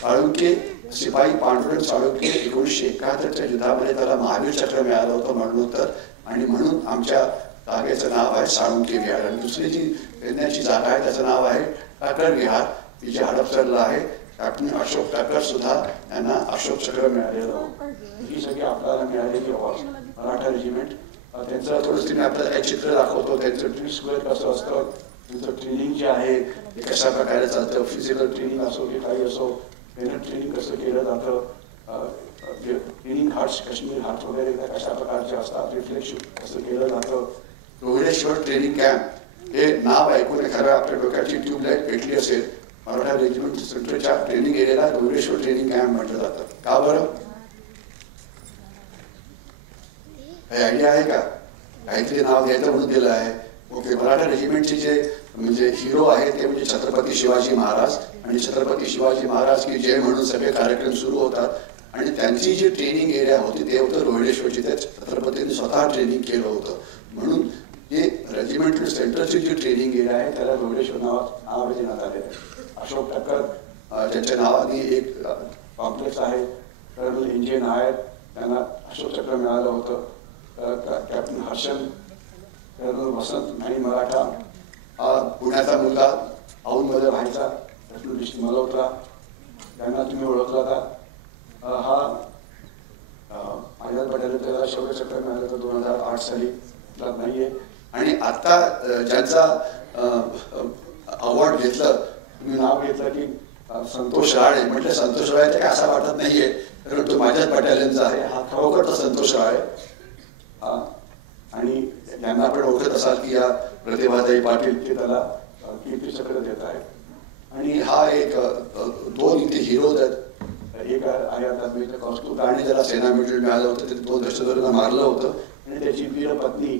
साळुंके शिपाई पांडुरंग साळुंके 1971च्या युद्धामध्ये त्याला महावीर चक्र मिळालं होतं मरणोत्तर, आणि म्हणून आमच्या जागेचं नाव आहे साळुंके विहार. आणि दुसरी जी फिरण्याची जागा आहे त्याचं नाव आहे टाकर विहार, ती जे हडपसरला आहे. कॅप्टन अशोक टाकर सुद्धा यांना अशोक चक्र मिळालेलं होतं. ही सगळी आपल्याला मिळालेली अवॉर्ड. मराठा रेजिमेंट त्यांचं थोडंसं मी आपल्याला काही चित्र दाखवतो. त्यांचं ड्रिल स्क्वेअर कसं असतं, त्यांचं ट्रेनिंग जे आहे ते कशा प्रकारे चालतं, फिजिकल ट्रेनिंग असो की काही असो, मेहनत ट्रेनिंग कसं केलं जातं, ट्रेनिंग हार्ट्स काश्मीर हार्ट्स वगैरे कशा प्रकारचे असतात, रिफ्लेक्शन कसं केलं जातं. रोहडेश्वर ट्रेनिंग कॅम्प हे नाव ऐकून खरं आपल्या डोक्याची ट्यूबलाईट पेटली असेल. मराठा रेजिमेंट सेंटरच्या ट्रेनिंग एरियाला रोहडेश्वर ट्रेनिंग कॅम्प म्हटलं जातं. का बरं? काही आयडिया आहे का? काहीतरी नाव द्यायचं म्हणून दिलं आहे. ओके, मराठा रेजिमेंटचे जे म्हणजे हिरो आहे ते म्हणजे छत्रपती शिवाजी महाराज. आणि छत्रपती शिवाजी महाराज की जय म्हणून सगळे कार्यक्रम सुरू होतात. आणि त्यांची जी ट्रेनिंग एरिया होती ते होतं रोहडेश्वरची. त्या छत्रपतींनी स्वतः ट्रेनिंग केलं होतं. म्हणून हे रेजिमेंटल सेंटरची जी ट्रेनिंग एरिया आहे त्याला रोहडेश्वर नाव देण्यात आलेलं आहे. अशोक टाकर ज्यांच्या नावाने एक कॉम्प्लेक्स आहे, कर्नल इंजिन नायर त्यांना अशोक चक्र मिळालं होतं. कॅप्टन हर्षल, कर्नल वसंत आणि मराठा हा पुण्याचा मुलगा औंधमध्ये राहायचा कॅप्टन विष्णू मल्होत्रा, त्यांना तुम्ही ओळखला का? हा आझाद पटेल त्याला शौर्य चक्र मिळालं होतं 2008 साली, नाही आहे. आणि आता ज्यांचा अवॉर्ड घेतलं, तुम्ही नाव घेतलं की संतोष राळे. म्हटलं संतोष राळे काय असं वाटत नाहीये, कारण तो माझ्याच बटालियनचा आहे. हा खरोखर संतोष राळे. आणि यांना आपण ओळखत असाल की या प्रतिभाताई पाटील ते त्याला कीर्ती चक्र देत आहे. आणि हा एक दोन इथे हिरो आहेत. एक आहे आता मी कौस्तुभ आणि त्याला सेना मेडल मिळालं होतं, ते 2 दहशतवाद्यांना मारलं होतं. आणि त्याची वीर पत्नी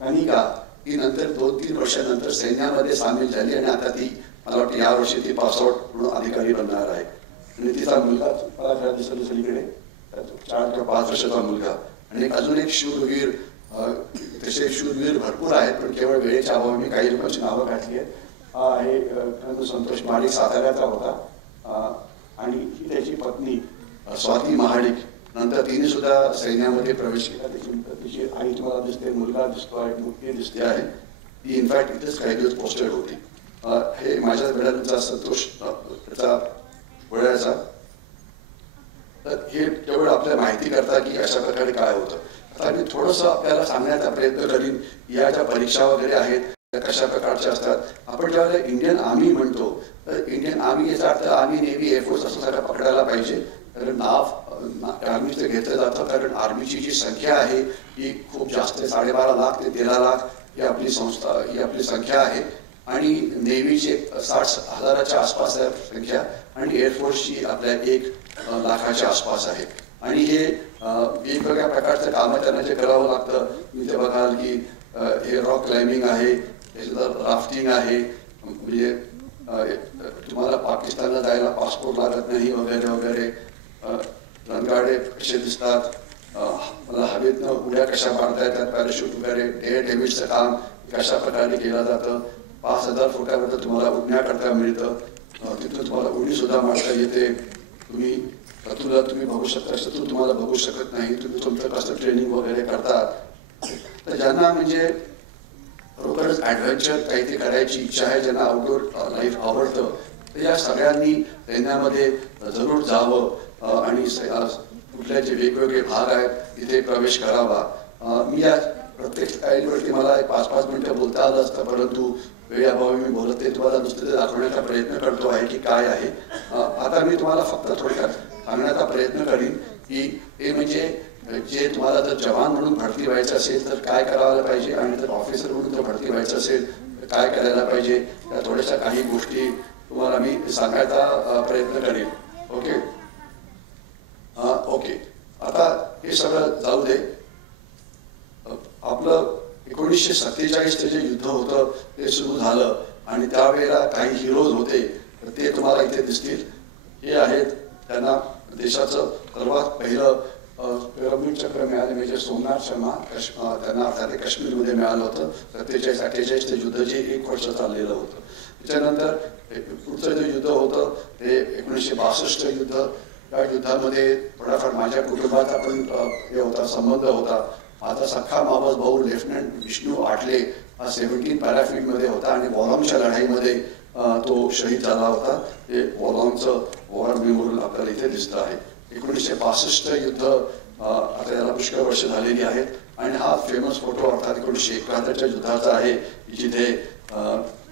कनिका ही नंतर 2-3 वर्षानंतर सैन्यामध्ये सामील झाली. आणि आता ती मला वाटतं यावर्षी ती पासआउट म्हणून अधिकारी बनणार आहे. आणि तिचा मुलगा मला घरात दिसत सगळीकडे 4 किंवा 5 वर्षाचा मुलगा. आणि अजून एक शूरवीर, तसे शूरवीर भरपूर आहेत पण केवळ वेळेच्या अभावी मी काही लोकांची नावं घातली आहेत. हा आहे संतोष महाडिक, साताऱ्याचा होता. आणि ही त्याची पत्नी स्वाती महाडिक. नंतर तिने सुद्धा सैन्यामध्ये प्रवेश केला. तिची आई तुम्हाला दिसते, मुलगा दिसतो आहे, मुलगी दिसते आहे. ती इनफॅक्ट इथेच काही दिवस पोस्टेड होती. हे माझ्या घराचा संतोष त्याचा वळ्याचा. तर हे केवळ आपल्याला माहिती करता की अशा प्रकारे काय होतं. आता मी थोडंसं आपल्याला सांगण्याचा प्रयत्न करीन. या ज्या परीक्षा वगैरे आहेत त्या कशा प्रकारच्या असतात. आपण ज्यावेळेला इंडियन आर्मी म्हणतो तर इंडियन आर्मी याचा अर्थ आर्मी, नेव्ही, एअरफोर्स असं सगळं पकडायला पाहिजे. कारण नाव आर्मीचं घेतलं जातं कारण आर्मीची जी संख्या आहे ही खूप जास्त आहे. 12.5 लाख ते 13 लाख ही आपली संस्था, ही आपली संख्या आहे. आणि नेव्हीची 60,000च्या आसपास आहे संख्या. आणि एअरफोर्सची आपल्या 1 लाखाच्या आसपास आहे. आणि हे वेगवेगळ्या प्रकारचं कामं त्यांना जे करावं लागतं. मी ते बघाल की हे रॉक क्लाइम्बिंग आहे, राफ्टिंग आहे, म्हणजे तुम्हाला पाकिस्तानला जायला पासपोर्ट लागत नाही वगैरे वगैरे. रणगाडे कसे दिसतात, मला हवेतनं उड्या कशा मारता येतात, पॅराशूट वगैरे, एअर डेव्हिडचं काम कशा प्रकारे केलं जातं. 5,000 फुटापर्यंत तुम्हाला उडण्या करता मिळतं. तिथून तुम्हाला उडी सुद्धा मारता येते. तुम्ही बघू शकता, शत्रू तुम्हाला बघू शकत नाही. तुम्ही तुमचं कसं ट्रेनिंग वगैरे करतात. तर ज्यांना म्हणजे खरोखरच ॲडव्हेंचर काहीतरी करायची इच्छा आहे, ज्यांना आउटडोर लाईफ आवडतं, तर या सगळ्यांनी सैन्यामध्ये जरूर जावं. आणि कुठल्या जे वेगवेगळे भाग आहेत तिथे प्रवेश करावा. मी या प्रत्येक स्टाईलवरती मला 5-5 मिनिटं बोलता आलं असतं, परंतु वेळेअभावी मी बोलत ते तुम्हाला नुसतं ते दाखवण्याचा प्रयत्न करतो आहे की काय आहे. आता मी तुम्हाला फक्त थोडक्यात सांगण्याचा प्रयत्न करीन की हे म्हणजे जे तुम्हाला जर जवान म्हणून भरती व्हायचं असेल तर काय करायला पाहिजे, आणि जर ऑफिसर म्हणून जर भरती व्हायचं असेल तर काय करायला पाहिजे, त्या थोड्याशा काही गोष्टी तुम्हाला मी सांगायचा प्रयत्न करेन. ओके ओके आता हे सगळं जाऊ दे. आपलं 1947 जे युद्ध होतं ते सुरू झालं आणि त्यावेळेला काही हिरोज होते, तर ते तुम्हाला इथे दिसतील. हे आहेत त्यांना देशाचं सर्वात पहिलं परमवीर चक्र मिळाले मेजर सोमनाथ शर्मा त्यांना अर्थात काश्मीरमध्ये मिळालं होतं. 47-48 ते युद्ध जे 1 वर्ष चाललेलं होतं. त्याच्यानंतर पुढचं जे युद्ध होतं ते 1962 युद्ध. त्या युद्धामध्ये थोडाफार माझ्या कुटुंबाचा पण हे होता, संबंध होता. माझा सख्खा मावस भाऊ लेफ्टनंट विष्णू आठले हा 17 पॅराफील्डमध्ये होता आणि वॉलॉंगच्या लढाईमध्ये तो शहीद झाला होता. ते वॉलॉंगचं वॉर मेमोरियल आपल्याला इथे दिसतं आहे. 1965 युद्ध आता याला पुष्कळ वर्ष झालेली आहेत आणि हा फेमस फोटो अर्थात 1971च्या युद्धाचा आहे, जिथे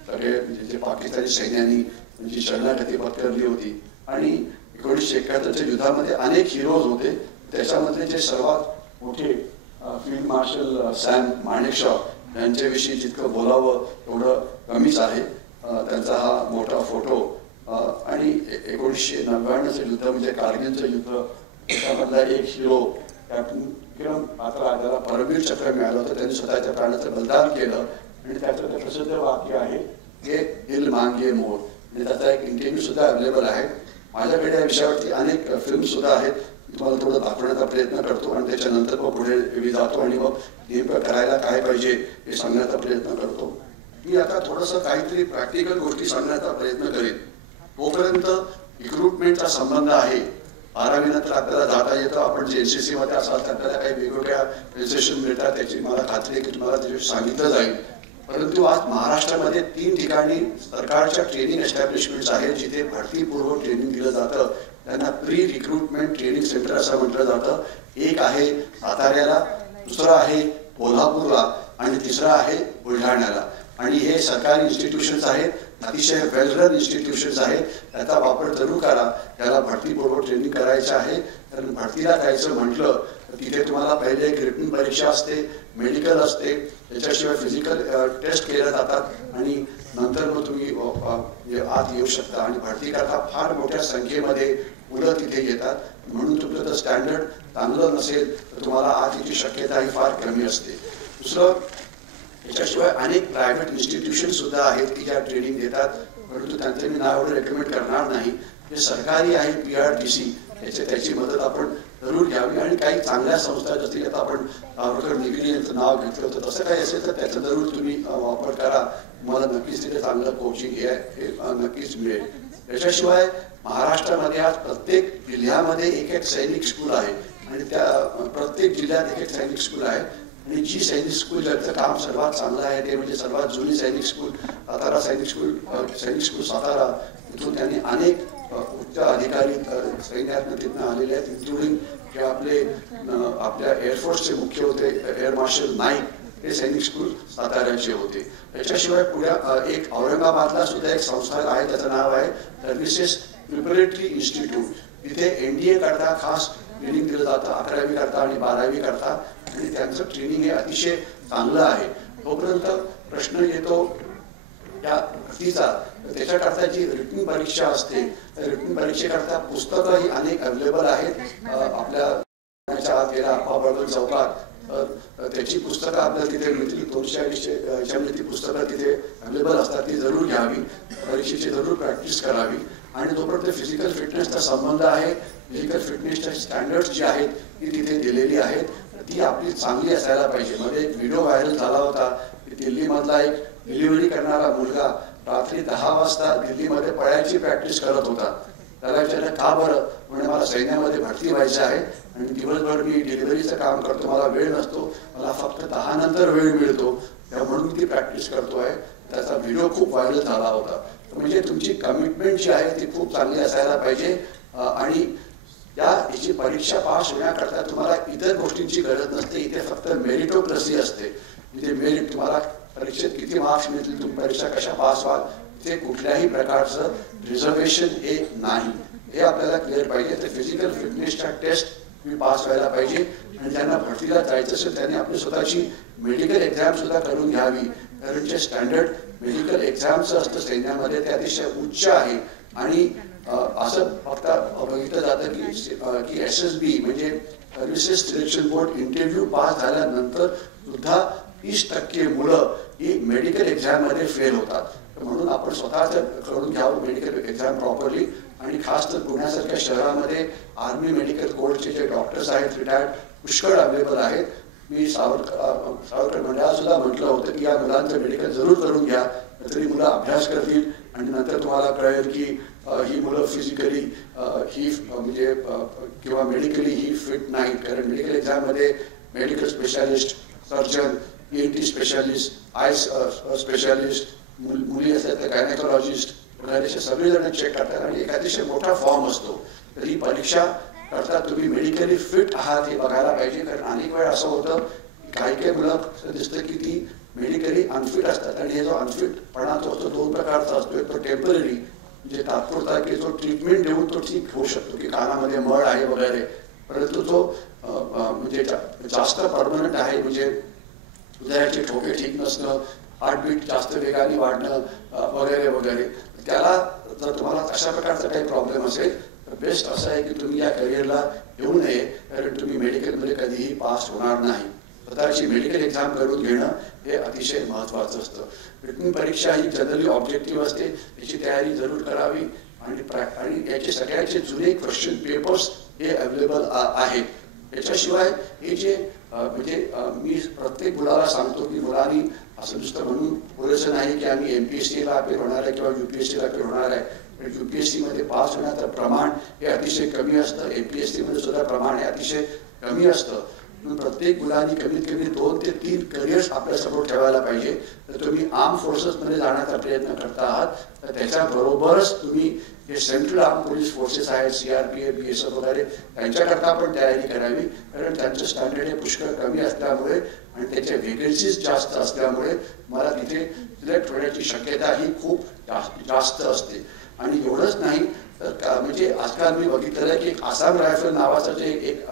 सगळे जे पाकिस्तानी सैन्यांनी जी शरणागती पत्करली होती. आणि 1971च्या युद्धामध्ये अनेक हिरोज होते. त्याच्यामध्ये जे सर्वात मोठे फील्ड मार्शल सॅम माणेकशॉ यांच्याविषयी जितकं बोलावं तेवढं कमीच आहे. त्यांचा हा मोठा फोटो आणि 1999चं युद्ध म्हणजे कारगिलचं युद्ध, त्यामधला एक हिरो कॅप्टन विक्रम बात्रा ज्याला परमवीर चक्र मिळालं होतं, त्यांनी स्वतःच्या प्राणाचं बलिदान केलं आणि त्याचं ते प्रसिद्ध वाक्य आहे की दिल मांगे मोर. आणि त्याचा एक इंटरव्ह्यू सुद्धा अवेलेबल आहे. माझ्याकडे या विषयावरती अनेक फिल्म सुद्धा आहेत. तुम्हाला थोडं दाखवण्याचा प्रयत्न करतो आणि त्याच्यानंतर मग पुढे जातो आणि मग नेमकं करायला काय पाहिजे हे सांगण्याचा प्रयत्न करतो. मी आता थोडंसं काहीतरी प्रॅक्टिकल गोष्टी सांगण्याचा प्रयत्न करेन. तोपर्यंत रिक्रुटमेंटचा संबंध आहे. 12वी नंतर आपल्याला जाता येतं. आपण जे NCC मध्ये असाल तर आपल्याला काही वेगवेगळ्या सेन्सेशन मिळतात, त्याची मला खात्री आहे की तुम्हाला त्याच्याविषयी सांगितलं जाईल. परंतु आज महाराष्ट्रामध्ये 3 ठिकाणी सरकारच्या ट्रेनिंग एस्टॅब्लिशमेंट्स आहेत जिथे भरतीपूर्व ट्रेनिंग दिलं जातं. त्यांना प्री रिक्रुटमेंट ट्रेनिंग सेंटर असं म्हटलं जातं. एक आहे साताऱ्याला, दुसरं आहे कोल्हापूरला आणि तिसरं आहे बुलढाण्याला. आणि हे सरकारी इन्स्टिट्यूशन्स आहेत, अतिशय वेल रन इन्स्टिट्यूशन्स आहेत. त्याचा वापर जरूर करा. त्याला भरतीपूर्व ट्रेनिंग करायचं आहे. कारण भरतीला जायचं म्हटलं तर तिथे तुम्हाला पहिले एक रिटन परीक्षा असते, मेडिकल असते, त्याच्याशिवाय फिजिकल टेस्ट केल्या जातात आणि नंतर मग तुम्ही आत येऊ शकता. आणि भरती करता फार मोठ्या संख्येमध्ये मुलं तिथे येतात. म्हणून तुमचं जर स्टँडर्ड चांगलं नसेल तर तुम्हाला आत याची शक्यता ही फार कमी असते. दुसरं, याच्याशिवाय अनेक प्रायव्हेट इन्स्टिट्यूशन सुद्धा आहेत की ज्या ट्रेनिंग देतात, परंतु त्यांचं मी नाव एवढं रेकमेंड करणार नाही. जे सरकारी आहे PRTC त्याची मदत आपण जरूर घ्यावी. आणि काही चांगल्या संस्था जसं आता आपण सावरकर डिग्री यांचं नाव घेतलं होतं तसं काही असेल तर त्याचा जरूर तुम्ही वापर करा. तुम्हाला नक्कीच तिथे चांगलं कोचिंग हे नक्कीच मिळेल. त्याच्याशिवाय महाराष्ट्रामध्ये आज प्रत्येक जिल्ह्यामध्ये एक सैनिक स्कूल आहे आणि त्या प्रत्येक जिल्ह्यात एक सैनिक स्कूल आहे. आणि जी सैनिक स्कूल ज्याचं काम सर्वात चांगलं आहे ते म्हणजे सर्वात जुनी सैनिक स्कूल सातारा सैनिक स्कूल सातारा. तिथून त्यांनी अनेक उच्च अधिकारी सैन्यातनं तिथनं आलेले आहेत, इन्क्लुडिंग जे आपल्या एअरफोर्सचे मुख्य होते एअर मार्शल नाईक, हे सैनिक स्कूल साताऱ्याचे होते. त्याच्याशिवाय पुढे एक औरंगाबादला सुद्धा एक संस्था आहे, त्याचं नाव आहे सर्व्हिसेस प्रिपरेटरी इन्स्टिट्यूट. तिथे NDA करता खास ट्रेनिंग दिलं जातं, 11वी करता आणि 12वी करता. आणि त्यांचं ट्रेनिंग हे अतिशय चांगलं आहे. तोपर्यंत प्रश्न येतो या भरतीचा. त्याच्याकरता जी रिटन परीक्षा असते, रिटन परीक्षेकरता पुस्तकंही अनेक अवेलेबल आहेत. आपल्या आत गेला अप्पा चौकात त्याची पुस्तकं आपल्याला तिथे मिळतील. 200-250 ती पुस्तकं तिथे अवेलेबल असतात, ती जरूर घ्यावी. परीक्षेची जरूर प्रॅक्टिस करावी. आणि तोपर्यंत फिजिकल फिटनेसचा संबंध आहे. फिजिकल फिटनेसच्या स्टँडर्ड्स जी आहेत ती तिथे दिलेली आहेत, ती आपली चांगली असायला पाहिजे. मध्ये एक व्हिडिओ व्हायरल झाला होता की दिल्लीमधला एक डिलिव्हरी करणारा मुलगा रात्री 10 वाजता दिल्लीमध्ये पळायची प्रॅक्टिस करत होता. त्याला विचारलं का बरं? म्हणजे मला सैन्यामध्ये भरती व्हायचं आहे आणि दिवसभर मी डिलिव्हरीचं काम करतो, मला वेळ नसतो, मला फक्त 10 नंतर वेळ मिळतो, म्हणून मी ती प्रॅक्टिस करतोय. त्याचा व्हिडिओ खूप व्हायरल झाला होता. म्हणजे तुमची कमिटमेंट जी आहे ती खूप चांगली असायला पाहिजे. आणि याची परीक्षा पास होण्याकरता तुम्हाला इतर गोष्टींची गरज नसते. इथे फक्त मेरिटोक्रेसी असते. इथे मेरिट, तुम्हाला परीक्षेत किती मार्क्स मिळतील, तुम्ही परीक्षा कशा पास व्हाल, इथे कुठल्याही प्रकारचं रिझर्वेशन हे नाही. हे आपल्याला क्लिअर पाहिजे. तर फिजिकल फिटनेसच्या टेस्ट तुम्ही पास व्हायला पाहिजे. आणि ज्यांना भरतीला जायचं असेल त्यांनी आपली स्वतःची मेडिकल एक्झाम सुद्धा करून घ्यावी. कारण जे स्टँडर्ड मेडिकल एक्झामचं असतं सैन्यामध्ये ते अतिशय उच्च आहे. आणि असं फक्त बघितलं जातं की SSB म्हणजे services selection board interview pass झाल्यानंतर सुद्धा 30% मुलं ही मेडिकल एक्झाममध्ये फेल होतात. म्हणून आपण स्वतःच करून घ्यावं मेडिकल एक्झाम प्रॉपरली आणि खास तर पुण्यासारख्या शहरामध्ये आर्मी मेडिकल कोर्सचे जे डॉक्टर्स आहेत रिटायर्ड पुष्कळ अवेलेबल आहेत. मी सावरकर मंडळात सुद्धा म्हटलं होतं की या मुलांचं मेडिकल जरूर करून घ्या, तरी मुलं अभ्यास करतील आणि नंतर तुम्हाला कळेल की ही मुलं फिजिकली ही म्हणजे किंवा मेडिकली ही फिट नाहीत. कारण मेडिकल एक्झाममध्ये medical specialist, surgeon, ENT specialist, I specialist, मुली असतात तर गायनेकॉलॉजिस्ट वगैरे असे सगळेजण चेक करतात आणि एक अतिशय मोठा फॉर्म असतो. तर ही परीक्षा करता तुम्ही मेडिकली फिट आहात हे बघायला पाहिजे. कारण अनेक वेळा असं होतं काही काही मुलं दिसतं की ती मेडिकली अनफिट असतात आणि हे जो अनफिटपणा जो असतो दोन प्रकारचा असतो. एक तो टेम्पररी म्हणजे तात्पुरता की जो ट्रीटमेंट देऊन तो ठीक होऊ शकतो की कानामध्ये मळ आहे वगैरे, परंतु जो म्हणजे जास्त परमनंट आहे म्हणजे हृदयाचे ठोके ठीक नसणं, हार्टबीट जास्त वेगाने वाढणं वगैरे वगैरे, त्याला जर तुम्हाला अशा प्रकारचा काही प्रॉब्लेम असेल तर बेस्ट असं आहे की तुम्ही या करिअरला येऊ नये. कारण तुम्ही मेडिकलमध्ये कधीही पास होणार नाही. स्वतःची मेडिकल एक्झाम करून घेणं हे अतिशय महत्त्वाचं असतं. रिटन परीक्षा ही जनरली ऑब्जेक्टिव्ह असते, त्याची तयारी जरूर करावी आणि याचे सगळ्याचे जुने क्वेश्चन पेपर्स हे अवेलेबल आहेत. याच्याशिवाय हे जे म्हणजे मी प्रत्येक मुलाला सांगतो की मुलांनी असं नुसतं म्हणून पुरेसं नाही की आम्ही MPSCला अपेअर होणार आहे किंवा UPSCला अपेअर होणार आहे. UPSCमध्ये पास होण्याचं प्रमाण हे अतिशय कमी असतं, MPSCमध्ये सुद्धा प्रमाण हे अतिशय कमी असतं. म्हणून प्रत्येक मुलांनी कमीत कमी 2 ते 3 करिअर्स आपल्यासमोर ठेवायला पाहिजे. तर तुम्ही आर्म फोर्सेसमध्ये जाण्याचा प्रयत्न करता आहात तर त्याच्याबरोबरच तुम्ही जे सेंट्रल आर्म पोलीस फोर्सेस आहेत, CRPF, BSF वगैरे, त्यांच्याकरता पण तयारी करावी. कारण त्यांचं स्टँडर्ड हे पुष्कळ कमी असल्यामुळे आणि त्याचे व्हेकन्सीज जास्त असल्यामुळे मला तिथे सिलेक्ट होण्याची शक्यता ही खूप जास्त असते. आणि एवढंच नाही तर म्हणजे आजकाल मी बघितलेलं आहे की आसाम रायफल नावाचं जे एक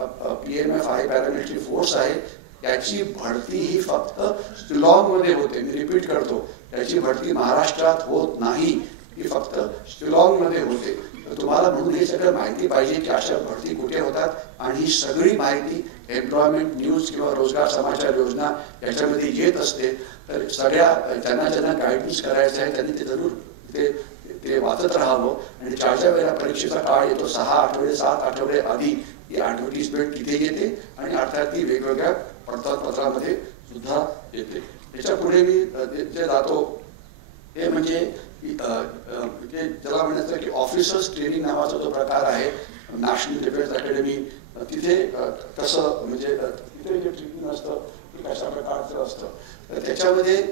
PMF आहे, पॅरामिलिटरी फोर्स आहे, त्याची भरती ही फक्त शिलाँगमध्ये होते. मी रिपीट करतो, त्याची भरती महाराष्ट्रात होत नाही, ही फक्त शिलाँगमध्ये होते. तर तुम्हाला म्हणून हे सगळं माहिती पाहिजे की अशा भरती कुठे होतात आणि ही सगळी माहिती एम्प्लॉयमेंट न्यूज किंवा रोजगार समाचार योजना याच्यामध्ये येत असते. तर सगळ्या ज्यांना गायडन्स करायचं आहे त्यांनी ते जरूर ते वाचत राहावं. आणि ज्या वेळेला परीक्षेचा काळ येतो 6 आठवडे 7 आठवडे आधी ही ॲडव्हर्टिजमेंट तिथे येते आणि अर्थात ती वेगवेगळ्या वर्तमानपत्रामध्ये सुद्धा येते. त्याच्या पुढे मी जे जातो ते म्हणजे ज्याला म्हणायचं की ऑफिसर्स ट्रेनिंग नावाचा जो प्रकार आहे नॅशनल डिफेन्स अकॅडमी, तिथे कसं म्हणजे तिथे जे ट्रेनिंग असतं ते कशा प्रकारचं असतं. तर त्याच्यामध्ये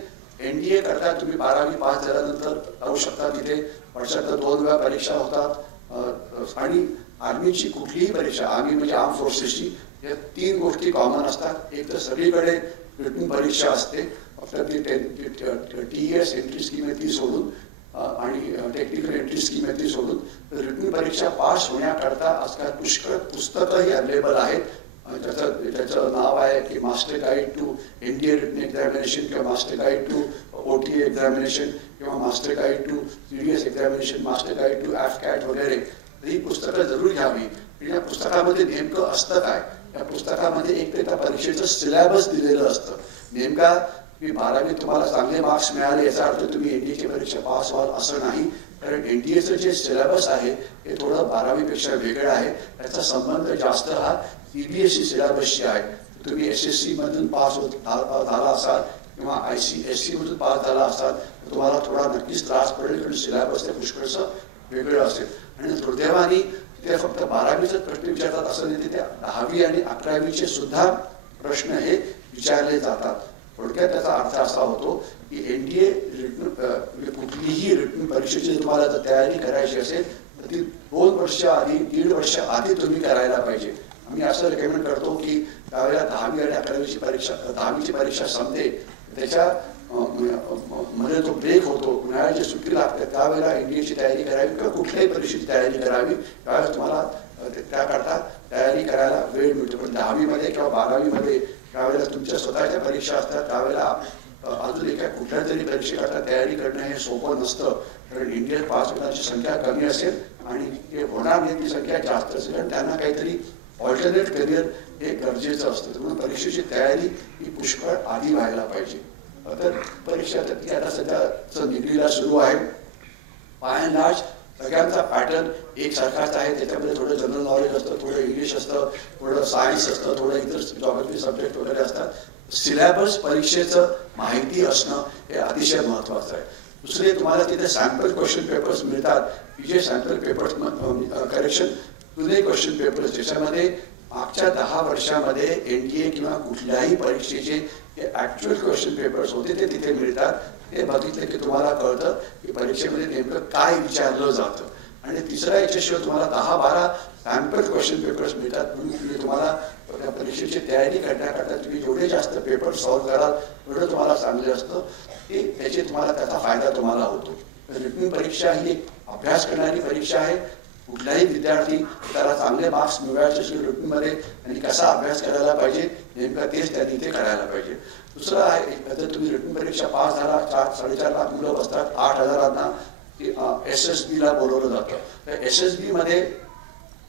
NDA करता तुम्ही 12वी पास झाल्यानंतर जाऊ शकता. तिथे वर्षात 2 वेळा परीक्षा होतात आणि आर्मीची कुठलीही परीक्षा, आर्मी म्हणजे आर्म फोर्सेसची, या 3 गोष्टी कॉमन असतात. एक तर सगळीकडे रिटन परीक्षा असते, फक्त ती TES एंट्री स्कीम आहे ती सोडून आणि टेक्निकल एंट्री स्कीम आहे ती सोडून. रिटन परीक्षा पास होण्याकरता आजकाल पुष्कळ पुस्तकंही अवेलेबल आहेत. त्याचं नाव आहे की master guide to Indian written examination किंवा master guide to OTA examination किंवा master guide to CDS examination, master guide to AFCAT वगैरे. ही पुस्तकं जरूर घ्यावी. या पुस्तकामध्ये नेमकं असतं काय, या पुस्तकामध्ये एक तर त्या परीक्षेचं सिलेबस दिलेलं असतं. नेमका की 12वीत तुम्हाला चांगले मार्क्स मिळाले याचा अर्थ तुम्ही NDAची परीक्षा पास व्हाल असं नाही. कारण NDAचं जे सिलेबस आहे हे थोडं 12वीपेक्षा वेगळं आहे. त्याचा संबंध जास्त हा CBSE सिलेबसशी आहे. तुम्ही SSC मधून पास झाला असाल किंवा ICSE मधून पास झाला असाल तर तुम्हाला थोडा नक्कीच त्रास पडेल, कारण सिलेबस ते पुष्कळसं वेगळं असेल. आणि दुर्दैवाने ते फक्त 12वीचंच प्रश्न विचारतात असं नाही, तिथे 10वी आणि 11वीचे सुद्धा प्रश्न हे विचारले जातात. थोडक्यात त्याचा अर्थ असा होतो की NDA कुठलीही रिटन परीक्षेची तुम्हाला जर तयारी करायची असेल तर ती 2 वर्ष आधी 1.5 वर्ष आधी तुम्ही करायला पाहिजे. आम्ही असं रेकमेंड करतो की त्यावेळेला 10वी आणि 11वीची परीक्षा, 10वीची परीक्षा संपते त्याच्या मध्ये जो ब्रेक होतो, उन्हाळ्याची सुट्टी लागते, त्यावेळेला NDAची तयारी करावी किंवा कुठल्याही परीक्षेची तयारी करावी. त्यावेळेस तुम्हाला त्याकरता तयारी करायला वेळ मिळतो. पण 10वीमध्ये किंवा 12वीमध्ये त्यावेळेला तुमच्या स्वतःच्या परीक्षा असतात, त्यावेळेला अजून एका कुठल्या तरी परीक्षेकरता तयारी करणं हे सोपं नसतं. कारण इंडियन पास होण्याची संख्या कमी असेल आणि ते होणार नाही ती संख्या जास्त असेल आणि त्यांना काहीतरी ऑल्टरनेट करिअर हे गरजेचं असतं. म्हणून परीक्षेची तयारी ही पुष्कळ आधी व्हायला पाहिजे. तर परीक्षा ती आता सध्या निगडीला सुरू आहे. बाय अँड लार्ज सगळ्यांचा पॅटर्न एकसारखाच आहे. त्याच्यामध्ये थोडं जनरल नॉलेज असतं, थोडं इंग्लिश असतं, थोडं सायन्स असतं, थोडं इतर जॉग्रफी सब्जेक्ट वगैरे असतात. सिलेबस परीक्षेचं माहिती असणं हे अतिशय महत्त्वाचं आहे. दुसरे तुम्हाला तिथे सॅम्पल क्वेश्चन पेपर्स मिळतात की जे सॅम्पल पेपर्स करेक्शन जुने क्वेश्चन पेपर्स ज्याच्यामध्ये मागच्या 10 वर्षामध्ये NTA किंवा कुठल्याही परीक्षेचे जे ॲक्च्युअल क्वेश्चन पेपर्स होते ते तिथे मिळतात. हे बघितलं की तुम्हाला कळतं की परीक्षेमध्ये नेमकं काय विचारलं जातं. आणि तिसरा याच्याशिवाय तुम्हाला 10-12 सॅम्पल क्वेश्चन पेपर्स मिळतात. म्हणून तुम्हाला त्या परीक्षेची तयारी करण्याकरता तुम्ही जेवढे जास्त पेपर सॉल्व्ह कराल तेवढं तुम्हाला चांगलं असतं की त्याचा फायदा तुम्हाला होतो. रिटन परीक्षा ही एक अभ्यास करणारी परीक्षा आहे. कुठलाही विद्यार्थी त्याला चांगले मार्क्स मिळवायचे असेल रिटनमध्ये आणि कसा अभ्यास करायला पाहिजे नेमकं तेच त्यांनी ते करायला पाहिजे. दुसरं आहे जर तुम्ही रिटन परीक्षा पास झाला 4-4.5 लाख मुलं बसतात 8,000 SSBला बोलवलं जातं. तर SSBमध्ये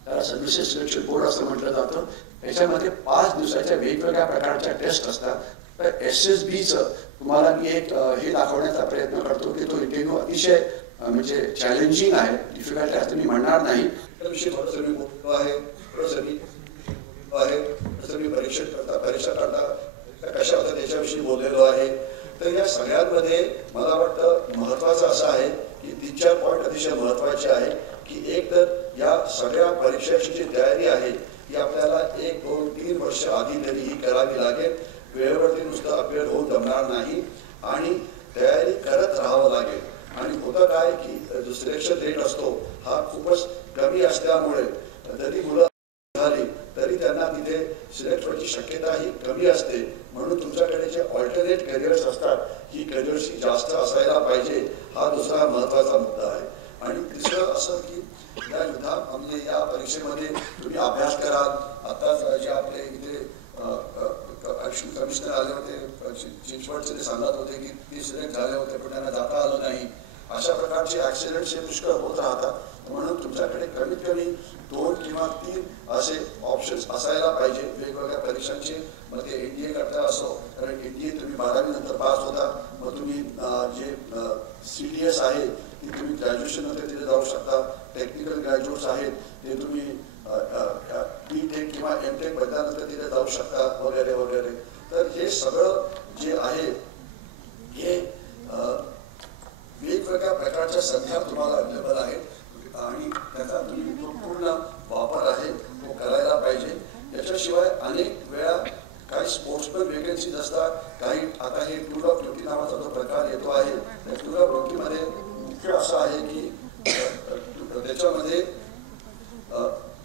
त्याला सर्व्हिसेस सिलेक्शन बोर्ड असं म्हटलं जातं. याच्यामध्ये 5 दिवसाच्या वेगवेगळ्या प्रकारच्या टेस्ट असतात. तर SSBचं तुम्हाला मी एक हे दाखवण्याचा प्रयत्न करतो की तो इंटरव्ह्यू अतिशय म्हणजे चॅलेंजिंग आहे, डिफिकल्ट आहे असं मी म्हणणार नाही. त्याविषयी थोडंसं मी बोलतो आहे, थोडंसं मी परीक्षा करता कशा होतात त्याच्याविषयी बोललेलो आहे. तर या सगळ्यांमध्ये मला वाटतं महत्त्वाचं असं आहे की 3-4 पॉईंट अतिशय महत्त्वाचे आहे की एक तर या सगळ्या परीक्षेची जी तयारी आहे ती आपल्याला 1, 2, 3 वर्ष आधी तरी ही करावी लागेल. वेळेवरती नुसतं अपडेट होऊन जमणार नाही आणि तयारी करत राहावं लागेल. आणि होतं काय की जो सिलेक्शन रेट असतो हा खूपच कमी असल्यामुळे जरी मुलं झाली तरी त्यांना तिथे सिलेक्ट व्हायची शक्यता ही कमी असते. म्हणून तुमच्याकडे जे ऑल्टरनेट करिअर्स असतात ही करिअर्स जास्त असायला पाहिजे. हा दुसरा महत्त्वाचा मुद्दा आहे. आणि तिसरं असं की या म्हणजे या परीक्षेमध्ये तुम्ही अभ्यास कराल. आत्ताच जे आपले इथे कमिशनर आले होते चिंचवडचे ते सांगत होते की ते सिलेक्ट झाले होते पण त्यांना जाता आलं नाही. अशा प्रकारचे ॲक्सिडेंट्स हे पुष्कळ होत राहतात. म्हणून तुमच्याकडे कमीत कमी 2 किंवा 3 असे ऑप्शन्स असायला पाहिजे वेगवेगळ्या परीक्षांचे. मग ते NDA करता असो, कारण NDA तुम्ही 12वी नंतर पास होता. मग तुम्ही जे CDS आहे ती तुम्ही ग्रॅज्युएशन नंतर तिथे जाऊ शकता. टेक्निकल ग्रॅज्युएट्स आहेत ते तुम्ही BTech किंवा MTech बदल्यानंतर तिथे जाऊ शकता वगैरे वगैरे. तर हे सगळं जे आहे हे वेगवेगळ्या प्रकारच्या संध्या तुम्हाला अवेलेबल आहेत आणि त्याचा तुम्ही जो पूर्ण वापर आहे तो करायला पाहिजे. याच्याशिवाय अनेक वेळा काही स्पोर्ट्समन वेकेन्सीज असतात. काही आता हे टूर ऑफ ड्युटी नावाचा जो प्रकार येतो आहे त्या टूर ऑफ ड्युटीमध्ये मुख्य असं आहे की त्याच्यामध्ये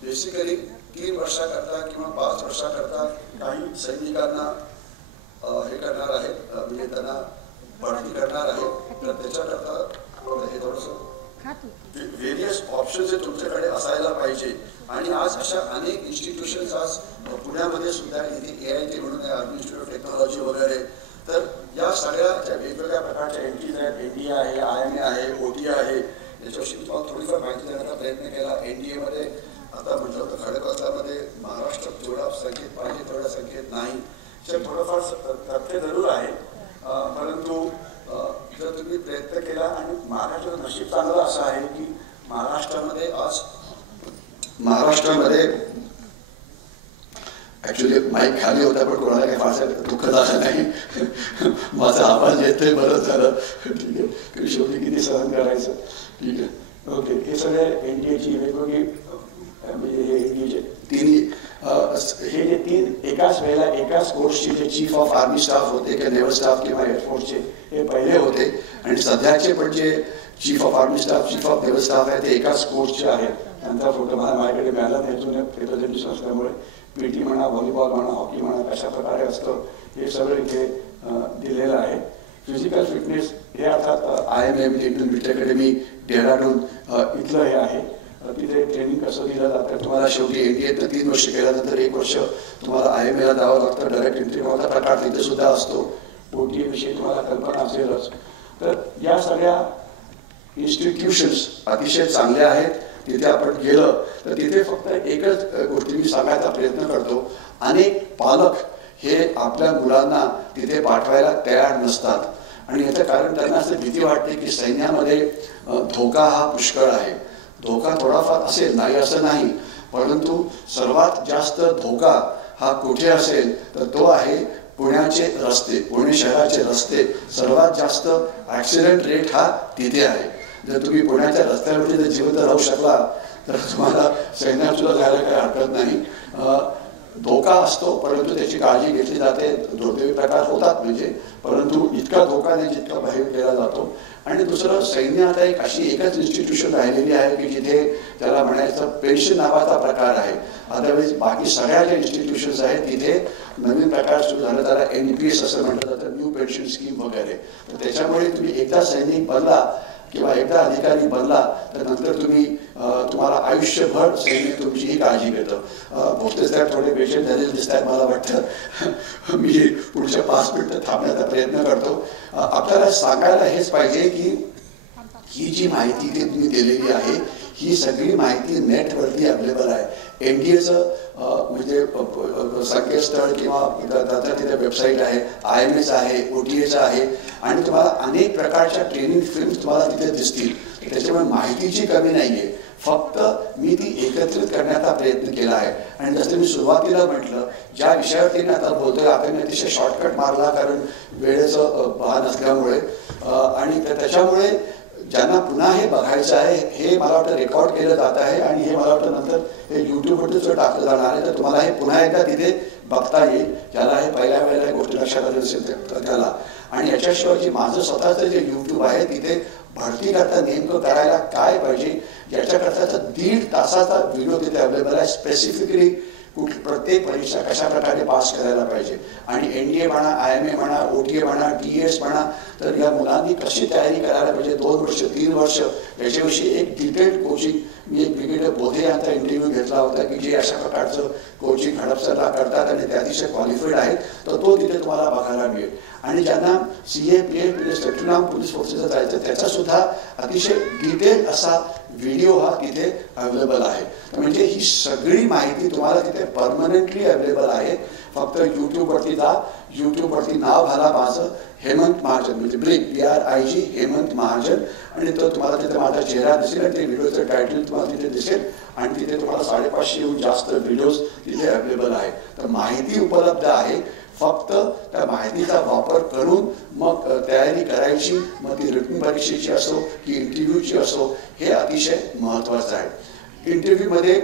बेसिकली 3 वर्षाकरता किंवा 5 वर्षाकरता काही सैनिकांना हे करणार आहेत म्हणजे त्यांना भरती करणार आहेत. तर त्याच्याकरता हे थोडंसं व्हेरियस ऑप्शन्स हे तुमच्याकडे असायला पाहिजे. आणि आज अशा अनेक इन्स्टिट्यूशन्स आज पुण्यामध्ये सुद्धा इथे AIT म्हणून आहे, आर्मी इन्स्टिट्यूट ऑफ टेक्नॉलॉजी वगैरे. तर या सगळ्या ज्या वेगवेगळ्या प्रकारच्या एंट्रीज आहेत, NDA आहे, IMA आहे, OT आहे, याच्याविषयी तुम्हाला थोडीफार माहिती देण्याचा प्रयत्न केला. NDA मध्ये आता म्हटलं होतं खडकवासल्यामध्ये महाराष्ट्र जेवढा संकेत पाहिजे तेवढा संकेत नाही. थोडंफार तथ्य जरूर आहे. परंतु जर तुम्ही प्रयत्न केला आणि महाराष्ट्राचं नशीब चांगलं असं आहे की महाराष्ट्रामध्ये ऍक्च्युली माईक खाली होता पण कोणाला काही फारसं दुःख झालं नाही. माझा आवाज येतोय बरं झालं. ठीक आहे, शेवटी किती सहन करायचं. ठीक आहे, ओके. हे सगळे NDAची वेगवेगळी म्हणजे हे NDAचे तिन्ही हे जे 3 एकाच वेळेला एकाच कोर्सचे जे चीफ ऑफ आर्मी स्टाफ होते किंवा नेव्हल स्टाफ किंवा एअरफोर्सचे हे पहिले होते. आणि सध्याचे पण जे chief of army staff, chief of naval staff आहे ते एकाच कोर्सचे आहेत. त्यांचा फोटो मला माझ्याकडे मिळाला नाही जुने रिप्रेझेंटेशन असल्यामुळे. PT म्हणा, व्हॉलीबॉल म्हणा, हॉकी म्हणा कशा प्रकारे असतं हे सगळं इथे दिलेलं आहे. फिजिकल फिटनेस हे अर्थात IMA म्हणजे इंडियन मिलिटरी अकॅडमी डेहराडून इथलं हे आहे. तिथे ट्रेनिंग कसं दिलं जातं. तुम्हाला शेवटी NDA 3 वर्ष केल्यानंतर 1 वर्ष तुम्हाला IMAला द्यावं लागतं. डायरेक्ट एंट्री नावाचा प्रकार तिथे सुद्धा असतो. OTA विषयी तुम्हाला कल्पना असेलच. तर या सगळ्या इन्स्टिट्यूशन्स अतिशय चांगल्या आहेत. तिथे आपण गेलं तर तिथे फक्त एकच गोष्टी मी सांगायचा प्रयत्न करतो. अनेक पालक हे आपल्या मुलांना तिथे पाठवायला तयार नसतात आणि याचं कारण त्यांना असं भीती वाटते की सैन्यामध्ये धोका हा पुष्कळ आहे. धोका थोडाफार असेल, नाही असं नाही, परंतु सर्वात जास्त धोका हा कुठे असेल तर तो आहे पुण्याचे रस्ते. पुणे शहराचे रस्ते सर्वात जास्त ॲक्सिडेंट रेट हा तिथे आहे. जर तुम्ही पुण्याच्या रस्त्यावरती जर जिवंत राहू शकला तर तुम्हाला सैन्यात सुद्धा जायला काही हरकत नाही. धोका असतो परंतु त्याची काळजी घेतली जाते. दुर्दैवी प्रकार होतात म्हणजे, परंतु इतका धोका नाही जितका बाहेर केला जातो. आणि दुसरं, सैन्य आता एक अशी एकच इन्स्टिट्यूशन राहिलेली आहे की जिथे त्याला म्हणायचं पेन्शन नावाचा प्रकार आहे. अदरवाईज बाकी सगळ्या ज्या इन्स्टिट्यूशन्स आहेत तिथे नवीन प्रकार सुरू झाला, त्याला NPS असं म्हटलं जातं, न्यू पेन्शन स्कीम वगैरे. तर त्याच्यामुळे तुम्ही एकदा सैनिक बनला किंवा एकदा अधिकारी बनला तर नंतर तुम्हाला आयुष्यभर सैनिक तुमची ही काळजी घेतं. बहुतेक साहेब थोडे पेशंट झालेले दिसत आहेत मला वाटतं. मी पुढच्या 5 मिनिटं थांबण्याचा प्रयत्न करतो. आपल्याला सांगायला हेच पाहिजे की ही जी माहिती ती तुम्ही दिलेली आहे ही सगळी माहिती नेटवरती अवेलेबल आहे. NDAचं म्हणजे संकेतस्थळ किंवा तिथे वेबसाईट आहे, IMS आहे, OTAचं आहे आणि तुम्हाला अनेक प्रकारच्या ट्रेनिंग फिल्म्स तुम्हाला तिथे दिसतील. त्याच्यामुळे माहितीची कमी नाही आहे, फक्त मी ती एकत्रित करण्याचा प्रयत्न केला आहे. आणि जसं मी सुरुवातीला म्हटलं, ज्या विषयावरती मी आता बोलतोय आपण अतिशय शॉर्टकट मारला कारण वेळेचं भान असल्यामुळे. आणि त्याच्यामुळे ज्यांना पुन्हा हे बघायचं आहे हे मला वाटतं रेकॉर्ड केलं जात आहे आणि हे मला वाटतं नंतर हे यूट्यूबवरती सुद्धा टाकलं जाणार आहे. तर तुम्हाला हे पुन्हा एकदा तिथे बघता येईल. ज्याला हे पहिल्या वेळेला गोष्टी लक्षात आली असेल तर त्याला. आणि याच्याशिवाय जे माझं स्वतःचं जे यूट्यूब आहे तिथे भरती करता नेमकं करायला काय पाहिजे याच्याकरताचा 1.5 तासाचा व्हिडिओ तिथे अवेलेबल आहे. स्पेसिफिकली प्रत्येक परीक्षा कशा प्रकारे पास करायला पाहिजे आणि NDA म्हणा, IMA म्हणा, OTA म्हणा, TS म्हणा, तर या मुलांनी कशी तयारी करायला पाहिजे 2 वर्ष 3 वर्ष याच्याविषयी एक डिटेल्ड कोचिंग. मी एक ब्रिगेडियर बोधे यांचा इंटरव्ह्यू घेतला होता की जे अशा प्रकारचं कोचिंग हडपसरला करतात आणि ते अतिशय क्वालिफाईड आहेत, तर तो तिथे तुम्हाला बघायला मिळेल. आणि ज्यांना CA, PA, सेक्टरनाम पोलीस फोर्सेसला जायचं त्याचा सुद्धा अतिशय डिटेल असा व्हिडिओ हा तिथे अवेलेबल आहे. म्हणजे ही सगळी माहिती तुम्हाला तिथे परमनंटली अवेलेबल आहे. फक्त यूट्यूबवरती जा, यूट्यूबवरती नाव घाला माझं हेमंत महाजन, म्हणजे BRIG हेमंत महाजन, आणि तर तुम्हाला तिथे माझा चेहरा दिसेल आणि ते व्हिडिओचं टायटल तुम्हाला तिथे दिसेल आणि तिथे तुम्हाला 550हून जास्त व्हिडिओज तिथे अवेलेबल आहे. तर माहिती उपलब्ध आहे, फक्त त्या माहितीचा वापर करून मग तयारी करायची, मग ती रिटन परीक्षेची असो की इंटरव्ह्यूची असो, हे अतिशय महत्त्वाचं आहे. इंटरव्ह्यूमध्ये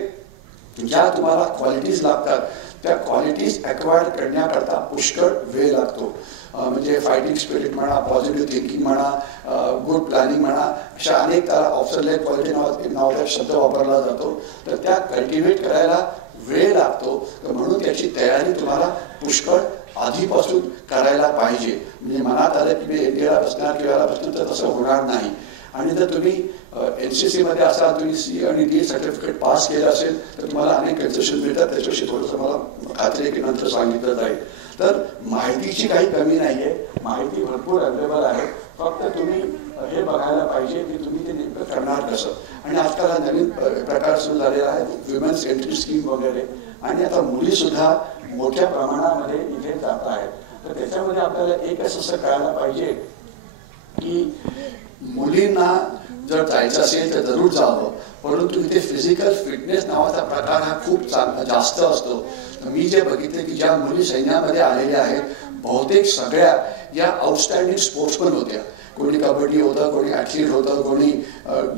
ज्या तुम्हाला क्वालिटीज लागतात त्या क्वालिटीज ॲक्वायर्ड करण्याकरता पुष्कळ वेळ लागतो. म्हणजे फायटिंग स्पिरिट म्हणा, पॉझिटिव्ह थिंकिंग म्हणा, गुड प्लॅनिंग म्हणा, अशा अनेक त्याला ऑफिसर लेड क्वालिटी नावाचा शब्द वापरला जातो. तर त्या कल्टिवेट करायला वेळ लागतो. तर म्हणून त्याची तयारी तुम्हाला पुष्कळ आधीपासून करायला पाहिजे. म्हणजे मनात आलं की मी NDAला बसणार किंवा याला बसणार तर तसं होणार नाही. आणि जर तुम्ही NCC मध्ये असाल, तुम्ही C आणि D सर्टिफिकेट पास केलं असेल तर तुम्हाला अनेक कन्सेशन मिळतात. त्याच्याविषयी थोडंसं मला खात्री आहे की नंतर सांगितलं जाईल. तर माहितीची काही कमी नाही आहे, माहिती भरपूर अवेलेबल आहे. फक्त तुम्ही हे बघायला पाहिजे की तुम्ही ते नेमकं करणार कसं. आणि आजकाल हा नवीन प्रकार सुरू झालेला आहे, विमेन्स एंट्री स्कीम वगैरे, आणि आता मुलीसुद्धा मोठ्या प्रमाणामध्ये इथे जात आहेत. तर त्याच्यामध्ये आपल्याला एकच असं कळायला पाहिजे की मुलींना जर जायचं असेल तर जरूर जावं, परंतु इथे फिजिकल फिटनेस नावाचा प्रकार हा खूप जास्त असतो. तर मी जे बघितले की ज्या मुली सैन्यामध्ये आलेल्या आहेत बहुतेक सगळ्या या आउटस्टँडिंग स्पोर्ट्समन होत्या. कोणी कबड्डी होतं, कोणी ॲथलीट होतं, कोणी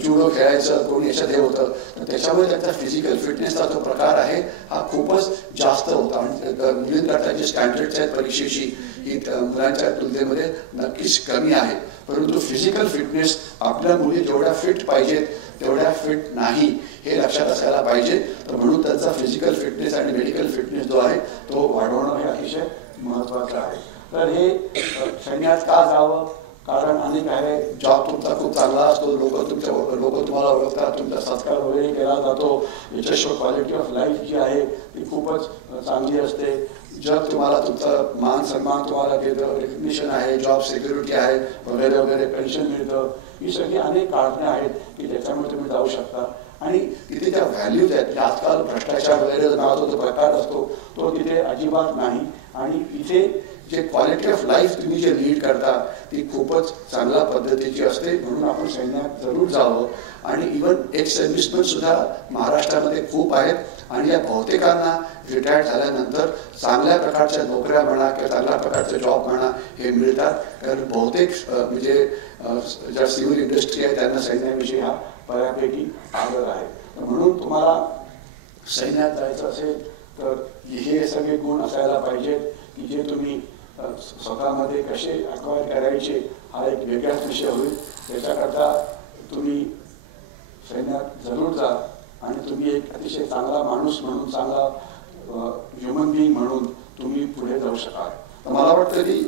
जुडो खेळायचं, कोणी याच्यात हे होतं. तर त्याच्यामुळे त्यांचा फिजिकल फिटनेसचा जो प्रकार आहे हा खूपच जास्त होता. आणि मुलींकरता जे स्टँडर्ड्स आहेत परीक्षेची ही मुलांच्या तुलनेमध्ये नक्कीच कमी आहे. परंतु फिजिकल फिटनेस आपल्या मुली जेवढ्या फिट पाहिजेत तेवढ्या फिट नाही हे लक्षात असायला पाहिजे. तर म्हणून त्यांचा फिजिकल फिटनेस आणि मेडिकल फिटनेस जो आहे तो वाढवणं हे अतिशय महत्त्वाचं आहे. तर हे सैन्यात का जावं, कारण अनेक आहे, जॉब तुमचा खूप चांगला असतो, लोक तुम्हाला ओळखतात, तुमचा सत्कार वगैरे केला जातो, याच्याशिवाय क्वालिटी ऑफ लाईफ जी आहे ती खूपच चांगली असते. जग तुम्हाला तुमचा मान सन्मान तुम्हाला देतं, रिकग्निशन आहे, जॉब सिक्युरिटी आहे वगैरे वगैरे, पेन्शन मिळतं. ही सगळी अनेक कारणे आहेत की ज्याच्यामुळे तुम्ही जाऊ शकता. आणि तिथे ज्या व्हॅल्यूज आहेत, आजकाल भ्रष्टाचार वगैरे नावाचा जो प्रकार असतो तो तिथे अजिबात नाही. आणि इथे जे क्वालिटी ऑफ लाईफ तुम्ही जे लीड करता ती खूपच चांगल्या पद्धतीची असते. म्हणून आपण सैन्यात जरूर जावं. आणि इवन एक्स सर्व्हिसमन सुद्धा महाराष्ट्रामध्ये खूप आहेत आणि या बहुतेकांना रिटायर्ड झाल्यानंतर चांगल्या प्रकारच्या नोकऱ्या म्हणा किंवा चांगल्या प्रकारचे जॉब म्हणा हे मिळतात. कारण बहुतेक म्हणजे ज्या सिव्हिल इंडस्ट्री आहे त्यांना सैन्याविषयी हा बऱ्यापैकी आदर आहे. म्हणून तुम्हाला सैन्यात जायचं असेल तर हे सगळे गुण असायला पाहिजेत की जे तुम्ही स्वतःमध्ये कसे अक्वायर करायचे हा एक वेगळाच विषय होईल. त्याच्याकरता तुम्ही सैन्यात जरूर जा आणि तुम्ही एक अतिशय चांगला माणूस म्हणून चांगला ह्युमन बिईंग म्हणून तुम्ही पुढे जाऊ शकाल. तर मला वाटतं की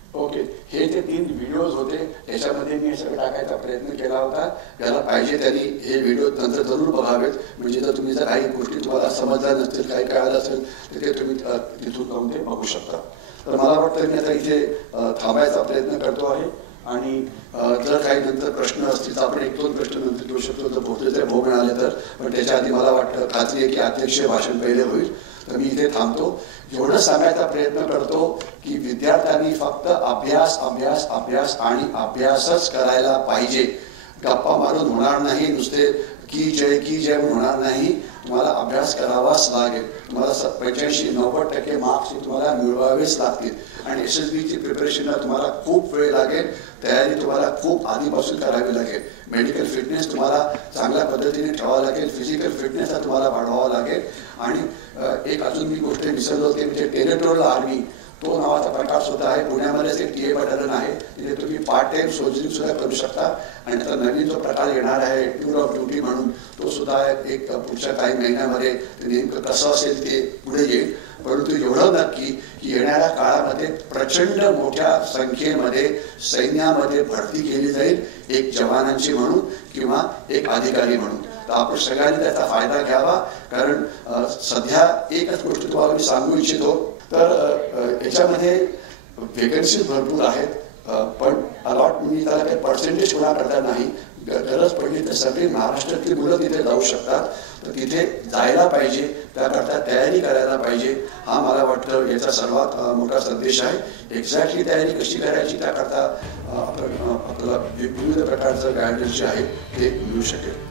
ओके, हे जे 3 व्हिडिओज होते त्याच्यामध्ये मी हे सगळं टाकायचा प्रयत्न केला होता. याला पाहिजे त्यांनी हे व्हिडिओ नंतर जरूर बघावेत. म्हणजे जर तुम्ही जर काही गोष्टी तुम्हाला समजल्या नसतील काही कळालं असेल तर ते तुम्ही तिथून जाऊन ते बघू शकता. तर मला वाटतं मी आता इथे थांबायचा प्रयत्न करतो आहे. आणि जर काही नंतर प्रश्न असतील तर आपण 1-2 प्रश्न नंतर घेऊ शकतो जर भोसले भाऊ मिळाले तर. पण त्याच्या आधी मला वाटतं खात्री आहे की अध्यक्षीय भाषण पहिले होईल. तर मी इथे थांबतो. एवढं सांगायचा प्रयत्न करतो की विद्यार्थ्यांनी फक्त अभ्यास अभ्यास अभ्यास आणि अभ्यासच करायला पाहिजे. गप्पा मारून होणार नाही, नुसते की जय होणार नाही. तुम्हाला अभ्यास करावाच लागेल. तुम्हाला 85-90% मार्क्स तुम्हाला मिळवावेच लागतील. आणि SSBची प्रिपरेशनला तुम्हाला खूप वेळ लागेल. तयारी तुम्हाला खूप आधीपासून करावी लागेल. मेडिकल फिटनेस तुम्हाला चांगल्या पद्धतीने ठेवावं लागेल. फिजिकल फिटनेसला तुम्हाला वाढवावं लागेल. आणि एक अजून मी गोष्ट विसरलो होते म्हणजे टेरिटोरियल आर्मी तो नावाचा प्रकार सुद्धा आहे. पुण्यामध्येच एक TA बटालियन आहे तिथे तुम्ही पार्ट टाइम सोल्जरिंग सुद्धा करू शकता. आणि आता नवीन जो प्रकार येणार आहे टूर ऑफ ड्युटी म्हणून तो सुद्धा एक पुढच्या काही महिन्यामध्ये नेमकं कसं असेल ते पुढे येईल. परंतु एवढं नक्की की येणाऱ्या काळामध्ये प्रचंड मोठ्या संख्येमध्ये सैन्यामध्ये भरती केली जाईल एक जवानांची म्हणून किंवा एक अधिकारी म्हणून. तर आपण सगळ्यांनी त्याचा फायदा घ्यावा. कारण सध्या एकच गोष्ट तुम्हाला मी सांगू इच्छितो तर याच्यामध्ये वेकन्सीज भरपूर आहेत. पण अलॉट मी त्याला काही पर्सेंटेज पुन्हा करता नाही. गरज पडली तर सगळी महाराष्ट्रातली मुलं तिथे जाऊ शकतात. तर तिथे जायला पाहिजे, त्याकरता तयारी करायला पाहिजे. हा मला वाटतं याचा सर्वात मोठा संदेश आहे. एक्झॅक्टली तयारी कशी करायची त्याकरता आपल्याला विविध प्रकारचं गायडन्स जे आहे ते मिळू शकेल.